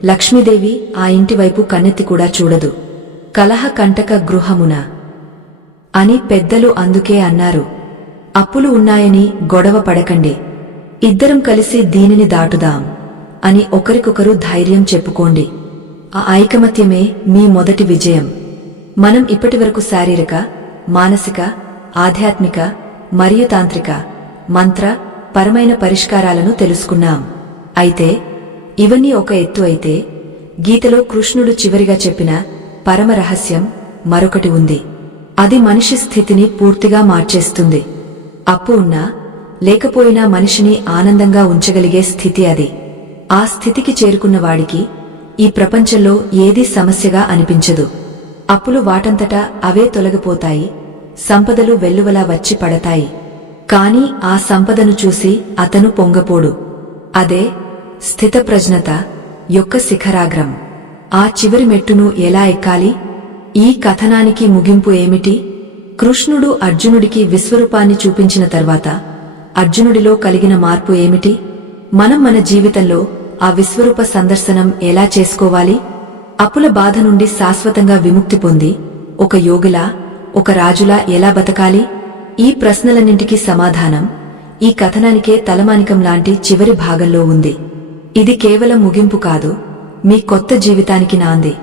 లక్ష్మీదేవి ఆ ఇంటివైపు కన్నెత్తి కూడా చూడదు. కలహ కంటక గృహమున అని పెద్దలు అందుకే అన్నారు. అప్పులు ఉన్నాయని గొడవ పడకండి, ఇద్దరం కలిసి దీనిని దాటుదాం అని ఒకరికొకరు ధైర్యం చెప్పుకోండి. ఆ ఐకమత్యమే మీ మొదటి విజయం. మనం ఇప్పటివరకు శారీరక, మానసిక, ఆధ్యాత్మిక మరియు తాంత్రిక, మంత్ర పరమైన పరిష్కారాలను తెలుసుకున్నాం. అయితే ఇవన్నీ ఒక ఎత్తు అయితే గీతలో కృష్ణుడు చివరిగా చెప్పిన పరమ రహస్యం మరొకటి ఉంది. అది మనిషి స్థితిని పూర్తిగా మార్చేస్తుంది. అప్పు ఉన్నా లేకపోయినా మనిషిని ఆనందంగా ఉంచగలిగే స్థితి అది. ఆ స్థితికి చేరుకున్న వాడికి ఈ ప్రపంచంలో ఏదీ సమస్యగా అనిపించదు. అప్పులు వాటంతటా అవే తొలగిపోతాయి, సంపదలు వెల్లువలా వచ్చి పడతాయి. కాని ఆ సంపదను చూసి అతను పొంగపోడు. అదే స్థితప్రజ్ఞత యొక్క శిఖరాగ్రం. ఆ చివరి మెట్టును ఎలా ఎక్కాలి? ఈ కథనానికి ముగింపు ఏమిటి? కృష్ణుడు అర్జునుడికి విశ్వరూపాన్ని చూపించిన తర్వాత అర్జునుడిలో కలిగిన మార్పు ఏమిటి? మనం మన జీవితంలో ఆ విశ్వరూప సందర్శనం ఎలా చేసుకోవాలి? అప్పుల బాధ నుండి శాశ్వతంగా విముక్తి పొంది ఒక యోగిలా, ఒక రాజులా ఎలా బతకాలి? ఈ ప్రశ్నలన్నింటికీ సమాధానం ఈ కథనానికే తలమానికం లాంటి చివరి భాగంలో ఉంది. ఇది కేవలం ముగింపు కాదు, మీ కొత్త జీవితానికి నాంది.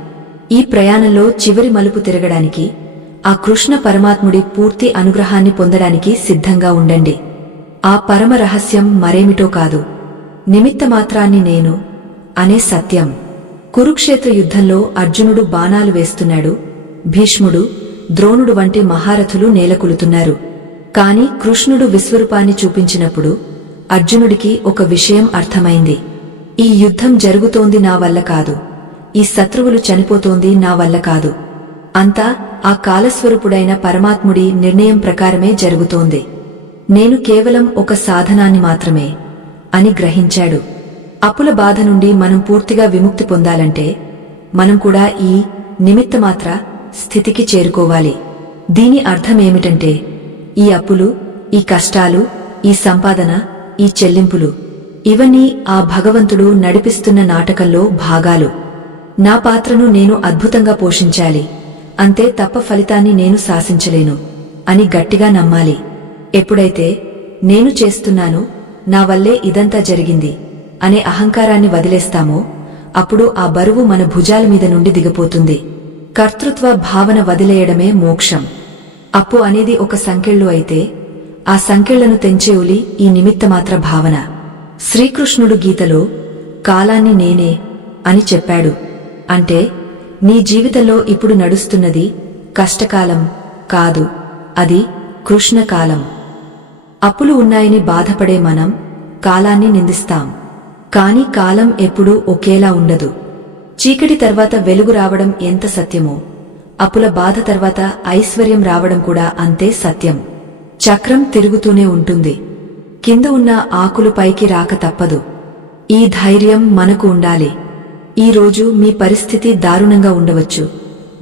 ఈ ప్రయాణంలో చివరి మలుపు తిరగడానికి, ఆ కృష్ణ పరమాత్ముడి పూర్తి అనుగ్రహాన్ని పొందడానికి సిద్ధంగా ఉండండి. ఆ పరమ రహస్యం మరేమిటో కాదు, నిమిత్తమాత్రాన్ని నేను అనే సత్యం. కురుక్షేత్ర యుద్ధంలో అర్జునుడు బాణాలు వేస్తున్నాడు, భీష్ముడు, ద్రోణుడు వంటి మహారథులు నేలకొలుతున్నారు. కాని కృష్ణుడు విశ్వరూపాన్ని చూపించినప్పుడు అర్జునుడికి ఒక విషయం అర్థమైంది. ఈ యుద్ధం జరుగుతోంది నా వల్ల కాదు, ఈ శత్రువులు చనిపోతోంది నా వల్ల కాదు, అంతా ఆ కాలస్వరూపుడైన పరమాత్ముడి నిర్ణయం ప్రకారమే జరుగుతోంది. నేను కేవలం ఒక సాధనాన్ని మాత్రమే అని గ్రహించాడు. అప్పుల బాధ నుండి మనం పూర్తిగా విముక్తి పొందాలంటే మనం కూడా ఈ నిమిత్తమాత్ర స్థితికి చేరుకోవాలి. దీని అర్థమేమిటంటే ఈ అప్పులు, ఈ కష్టాలు, ఈ సంపాదన, ఈ చెల్లింపులు ఇవన్నీ ఆ భగవంతుడు నడిపిస్తున్న నాటకంలో భాగాలు. నా పాత్రను నేను అద్భుతంగా పోషించాలి, అంతే తప్ప ఫలితాన్ని నేను శాసించలేను అని గట్టిగా నమ్మాలి. ఎప్పుడైతే నేను చేస్తున్నాను, నా వల్లే ఇదంతా జరిగింది అనే అహంకారాన్ని వదిలేస్తామో అప్పుడు ఆ బరువు మన భుజాల మీద నుండి దిగిపోతుంది. కర్తృత్వ భావన వదిలేయడమే మోక్షం. అప్పు అనేది ఒక సంకెళ్ళు అయితే ఆ సంకెళ్లను తెంచే ఉలి ఈ నిమిత్తమాత్ర భావన. శ్రీకృష్ణుడు గీతలో కాలాన్ని నేనే అని చెప్పాడు. అంటే నీ జీవితంలో ఇప్పుడు నడుస్తున్నది కష్టకాలం కాదు, అది కృష్ణకాలం. అప్పులు ఉన్నాయని బాధపడే మనం కాలాన్ని నిందిస్తాం. కాని కాలం ఎప్పుడూ ఒకేలా ఉండదు. చీకటి తర్వాత వెలుగు రావడం ఎంత సత్యమో, అప్పుల బాధ తర్వాత ఐశ్వర్యం రావడం కూడా అంతే సత్యం. చక్రం తిరుగుతూనే ఉంటుంది. కింద ఉన్న ఆకులు పైకి రాక తప్పదు. ఈ ధైర్యం మనకు ఉండాలి. ఈ రోజు మీ పరిస్థితి దారుణంగా ఉండవచ్చు,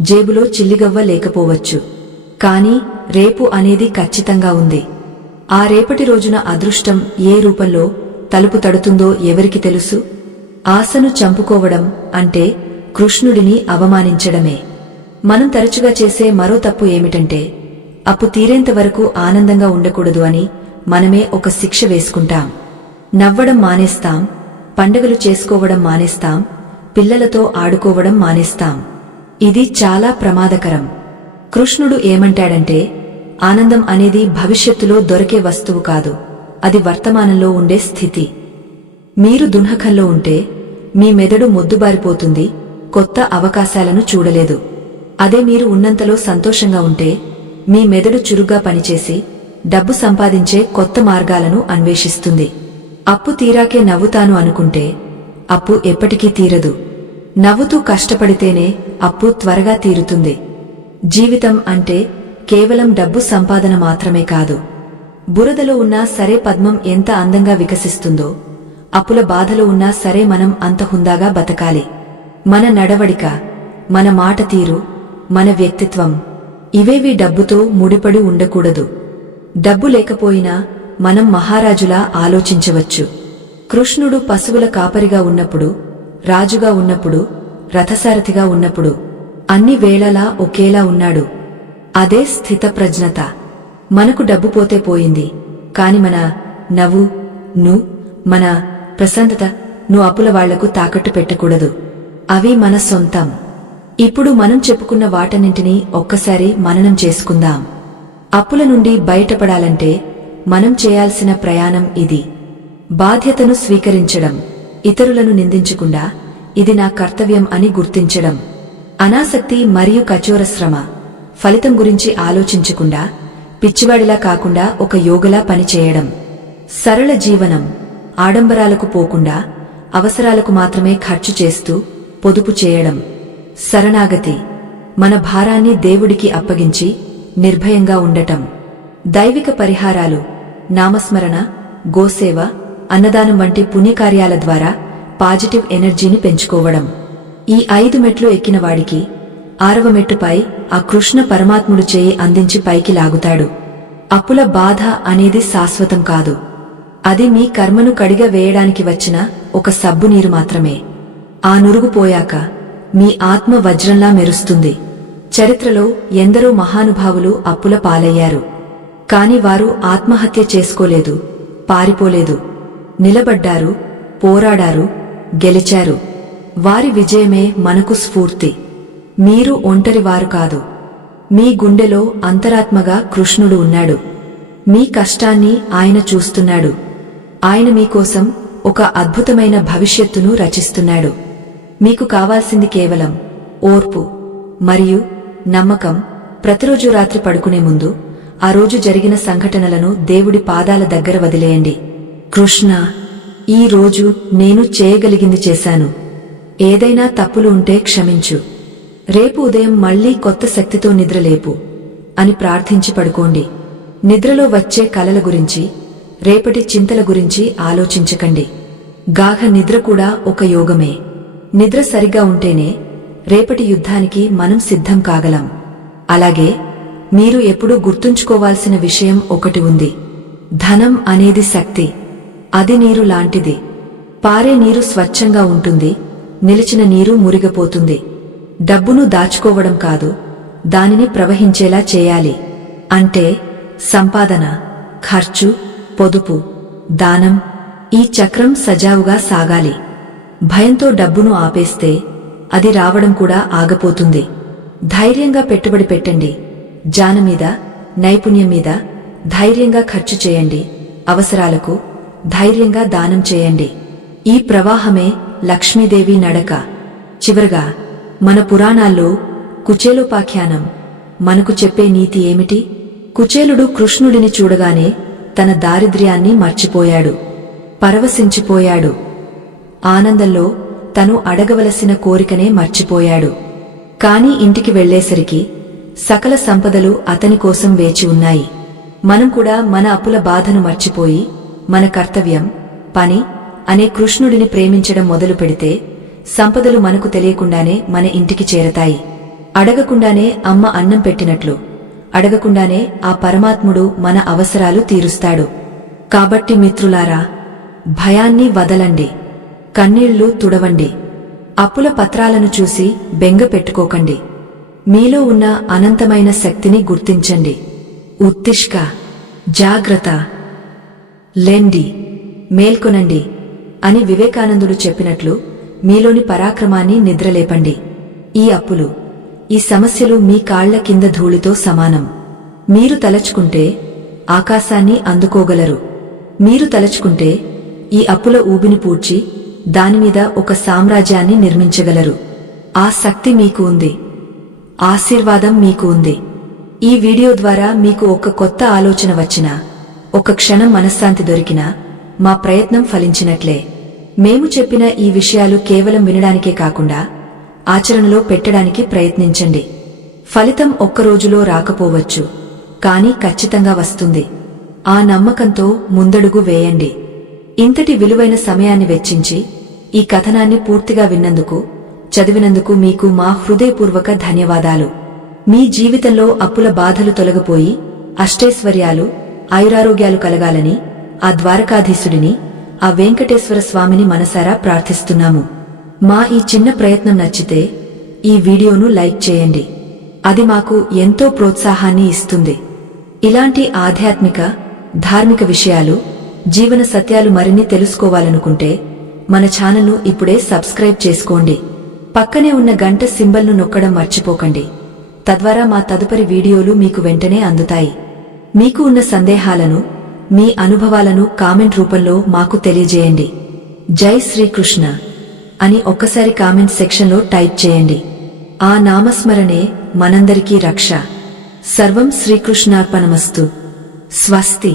జేబులో చిల్లిగవ్వ లేకపోవచ్చు. కాని రేపు అనేది ఖచ్చితంగా ఉంది. ఆ రేపటి రోజున అదృష్టం ఏ రూపంలో తలుపు తడుతుందో ఎవరికి తెలుసు? ఆశను చంపుకోవడం అంటే కృష్ణుడిని అవమానించడమే. మనం తరచుగా చేసే మరో తప్పు ఏమిటంటే అప్పు తీరేంత వరకు ఆనందంగా ఉండకూడదు అని మనమే ఒక శిక్ష వేసుకుంటాం. నవ్వడం మానేస్తాం, పండగలు చేసుకోవడం మానేస్తాం, పిల్లలతో ఆడుకోవడం మానేస్తాం. ఇది చాలా ప్రమాదకరం. కృష్ణుడు ఏమంటాడంటే, ఆనందం అనేది భవిష్యత్తులో దొరికే వస్తువు కాదు, అది వర్తమానంలో ఉండే స్థితి. మీరు దుఃఖంలో ఉంటే మీ మెదడు మొద్దుబారిపోతుంది, కొత్త అవకాశాలను చూడలేదు. అదే మీరు ఉన్నంతలో సంతోషంగా ఉంటే మీ మెదడు చురుగ్గా పనిచేసి డబ్బు సంపాదించే కొత్త మార్గాలను అన్వేషిస్తుంది. అప్పు తీరాకే నవ్వుతాను అనుకుంటే అప్పు ఎప్పటికీ తీరదు. నవ్వుతూ కష్టపడితేనే అప్పు త్వరగా తీరుతుంది. జీవితం అంటే కేవలం డబ్బు సంపాదన మాత్రమే కాదు. బురదలో ఉన్నా సరే పద్మం ఎంత అందంగా వికసిస్తుందో, అప్పుల బాధలో ఉన్నా సరే మనం అంత హుందాగా బతకాలి. మన నడవడిక, మన మాట తీరు, మన వ్యక్తిత్వం ఇవేవి డబ్బుతో ముడిపడి ఉండకూడదు. డబ్బు లేకపోయినా మనం మహారాజులా ఆలోచించవచ్చు. కృష్ణుడు పశువుల కాపరిగా ఉన్నప్పుడు, రాజుగా ఉన్నప్పుడు, రథసారథిగా ఉన్నప్పుడు అన్ని వేళలా ఒకేలా ఉన్నాడు. అదే స్థితప్రజ్ఞత. మనకు డబ్బు పోతే పోయింది, కాని మన నవ్వు, మన ప్రశాంతత అప్పుల వాళ్లకు తాకట్టు పెట్టకూడదు. అవి మన సొంతం. ఇప్పుడు మనం చెప్పుకున్న వాటన్నింటినీ ఒక్కసారి మననం చేసుకుందాం. అప్పుల నుండి బయటపడాలంటే మనం చేయాల్సిన ప్రయాణం ఇది. బాధ్యతను స్వీకరించడం, ఇతరులను నిందించకుండా ఇది నా కర్తవ్యం అని గుర్తించడం, అనాసక్తి మరియు కఠోర శ్రమ, ఫలితం గురించి ఆలోచించకుండా పిచ్చివాడిలా కాకుండా ఒక యోగలా పనిచేయడం, సరళ జీవనం, ఆడంబరాలకు పోకుండా అవసరాలకు మాత్రమే ఖర్చు చేస్తూ పొదుపు చేయడం, శరణాగతి, మన భారాన్ని దేవుడికి అప్పగించి నిర్భయంగా ఉండటం, దైవిక పరిహారాలు, నామస్మరణ, గోసేవ, అన్నదానం వంటి పుణ్యకార్యాల ద్వారా పాజిటివ్ ఎనర్జీని పెంచుకోవడం. ఈ 5 మెట్లు ఎక్కిన వాడికి 6వ మెట్టుపై ఆ కృష్ణ పరమాత్ముడు చేయి అందించి పైకి లాగుతాడు. అప్పుల బాధ అనేది శాశ్వతం కాదు. అది మీ కర్మను కడిగ వేయడానికి వచ్చిన ఒక సబ్బు నీరు మాత్రమే. ఆ నురుగు పోయాక మీ ఆత్మ వజ్రంలా మెరుస్తుంది. చరిత్రలో ఎందరో మహానుభావులు అప్పుల పాలయ్యారు. కాని వారు ఆత్మహత్య చేసుకోలేదు, పారిపోలేదు. నిలబడ్డారు, పోరాడారు, గెలిచారు. వారి విజయమే మనకు స్ఫూర్తి. మీరు ఒంటరివారు కాదు. మీ గుండెలో అంతరాత్మగా కృష్ణుడు ఉన్నాడు. మీ కష్టాన్ని ఆయన చూస్తున్నాడు. ఆయన మీకోసం ఒక అద్భుతమైన భవిష్యత్తును రచిస్తున్నాడు. మీకు కావాల్సింది కేవలం ఓర్పు మరియు నమ్మకం. ప్రతిరోజు రాత్రి పడుకునే ముందు ఆ రోజు జరిగిన సంఘటనలను దేవుడి పాదాల దగ్గర వదిలేయండి. కృష్ణ, ఈ రోజు నేను చేయగలిగింది చేశాను. ఏదైనా తప్పులు ఉంటే క్షమించు. రేపు ఉదయం మళ్లీ కొత్త శక్తితో నిద్రలేపు అని ప్రార్థించి పడుకోండి. నిద్రలో వచ్చే కలల గురించి, రేపటి చింతల గురించి ఆలోచించకండి. గాఢ నిద్ర కూడా ఒక యోగమే. నిద్ర సరిగా ఉంటేనే రేపటి యుద్ధానికి మనం సిద్ధం కాగలం. అలాగే మీరు ఎప్పుడూ గుర్తుంచుకోవాల్సిన విషయం ఒకటి ఉంది. ధనం అనేది శక్తి. అది నీరు లాంటిది. పారే నీరు స్వచ్ఛంగా ఉంటుంది, నిలిచిన నీరు మురిగిపోతుంది. డబ్బును దాచుకోవడం కాదు, దానిని ప్రవహించేలా చేయాలి. అంటే సంపాదన, ఖర్చు, పొదుపు, దానం, ఈ చక్రం సజావుగా సాగాలి. భయంతో డబ్బును ఆపేస్తే అది రావడం కూడా ఆగపోతుంది. ధైర్యంగా పెట్టుబడి పెట్టండి. జానమీద, నైపుణ్యం మీద ధైర్యంగా ఖర్చు చేయండి. అవసరాలకు ధైర్యంగా దానం చేయండి. ఈ ప్రవాహమే లక్ష్మీదేవి నడక. చివరగా మన పురాణాల్లో కుచేలోపాఖ్యానం మనకు చెప్పే నీతి ఏమిటి? కుచేలుడు కృష్ణుడిని చూడగానే తన దారిద్ర్యాన్ని మర్చిపోయాడు, పరవశించిపోయాడు. ఆనందంలో తను అడగవలసిన కోరికనే మర్చిపోయాడు. కాని ఇంటికి వెళ్లేసరికి సకల సంపదలు అతని కోసం వేచి ఉన్నాయి. మనం కూడా మన అప్పుల బాధను మర్చిపోయి మన కర్తవ్యం, పని అనే కృష్ణుడిని ప్రేమించడం మొదలు పెడితే సంపదలు మనకు తెలియకుండానే మన ఇంటికి చేరతాయి. అడగకుండానే అమ్మ అన్నం పెట్టినట్లు, అడగకుండానే ఆ పరమాత్ముడు మన అవసరాలు తీరుస్తాడు. కాబట్టి మిత్రులారా, భయాన్ని వదలండి, కన్నీళ్లు తుడవండి. అప్పుల పత్రాలను చూసి బెంగ పెట్టుకోకండి. మీలో ఉన్న అనంతమైన శక్తిని గుర్తించండి. ఉత్తిష్క, జాగ్రత్త, లెండి, మేల్కొనండి అని వివేకానందుడు చెప్పినట్లు మీలోని పరాక్రమాన్ని నిద్రలేపండి. ఈ అప్పులు, ఈ సమస్యలు మీ కాళ్ల కింద ధూళితో సమానం. మీరు తలచుకుంటే ఆకాశాన్ని అందుకోగలరు. మీరు తలచుకుంటే ఈ అప్పుల ఊబిని పూడ్చి దానిమీద ఒక సామ్రాజ్యాన్ని నిర్మించగలరు. ఆ శక్తి మీకు ఉంది. ఆశీర్వాదం మీకు ఉంది. ఈ వీడియో ద్వారా మీకు ఒక కొత్త ఆలోచన వచ్చినా, ఒక క్షణం మనశ్శాంతి దొరికినా మా ప్రయత్నం ఫలించినట్లే. మేము చెప్పిన ఈ విషయాలు కేవలం వినడానికే కాకుండా ఆచరణలో పెట్టడానికి ప్రయత్నించండి. ఫలితం ఒక్కరోజులో రాకపోవచ్చు, కానీ ఖచ్చితంగా వస్తుంది. ఆ నమ్మకంతో ముందడుగు వేయండి. ఇంతటి విలువైన సమయాన్ని వెచ్చించి ఈ కథనాన్ని పూర్తిగా విన్నందుకు, చదివినందుకు మీకు మా హృదయపూర్వక ధన్యవాదాలు. మీ జీవితంలో అప్పుల బాధలు తొలగిపోయి అష్టైశ్వర్యాలు, ఆయురారోగ్యాలు కలగాలని ఆ ద్వారకాధీశుడిని, ఆ వెంకటేశ్వర స్వామిని మనసారా ప్రార్థిస్తున్నాము. మా ఈ చిన్న ప్రయత్నం నచ్చితే ఈ వీడియోను లైక్ చేయండి. అది మాకు ఎంతో ప్రోత్సాహాన్ని ఇస్తుంది. ఇలాంటి ఆధ్యాత్మిక, ధార్మిక విషయాలు, జీవన సత్యాలు మరిన్ని తెలుసుకోవాలనుకుంటే మన ఛానల్ను ఇప్పుడే సబ్స్క్రైబ్ చేసుకోండి. పక్కనే ఉన్న గంట సింబల్ను నొక్కడం మర్చిపోకండి. తద్వారా మా తదుపరి వీడియోలు మీకు వెంటనే అందుతాయి. మీకు ఉన్న సందేహాలను, మీ అనుభవాలను కామెంట్ రూపంలో మాకు తెలియజేయండి. జై శ్రీకృష్ణ అని ఒక్కసారి కామెంట్ సెక్షన్లో టైప్ చేయండి. ఆ నామస్మరణే మనందరికీ రక్ష. సర్వం శ్రీకృష్ణార్పణమస్తు. స్వస్తి.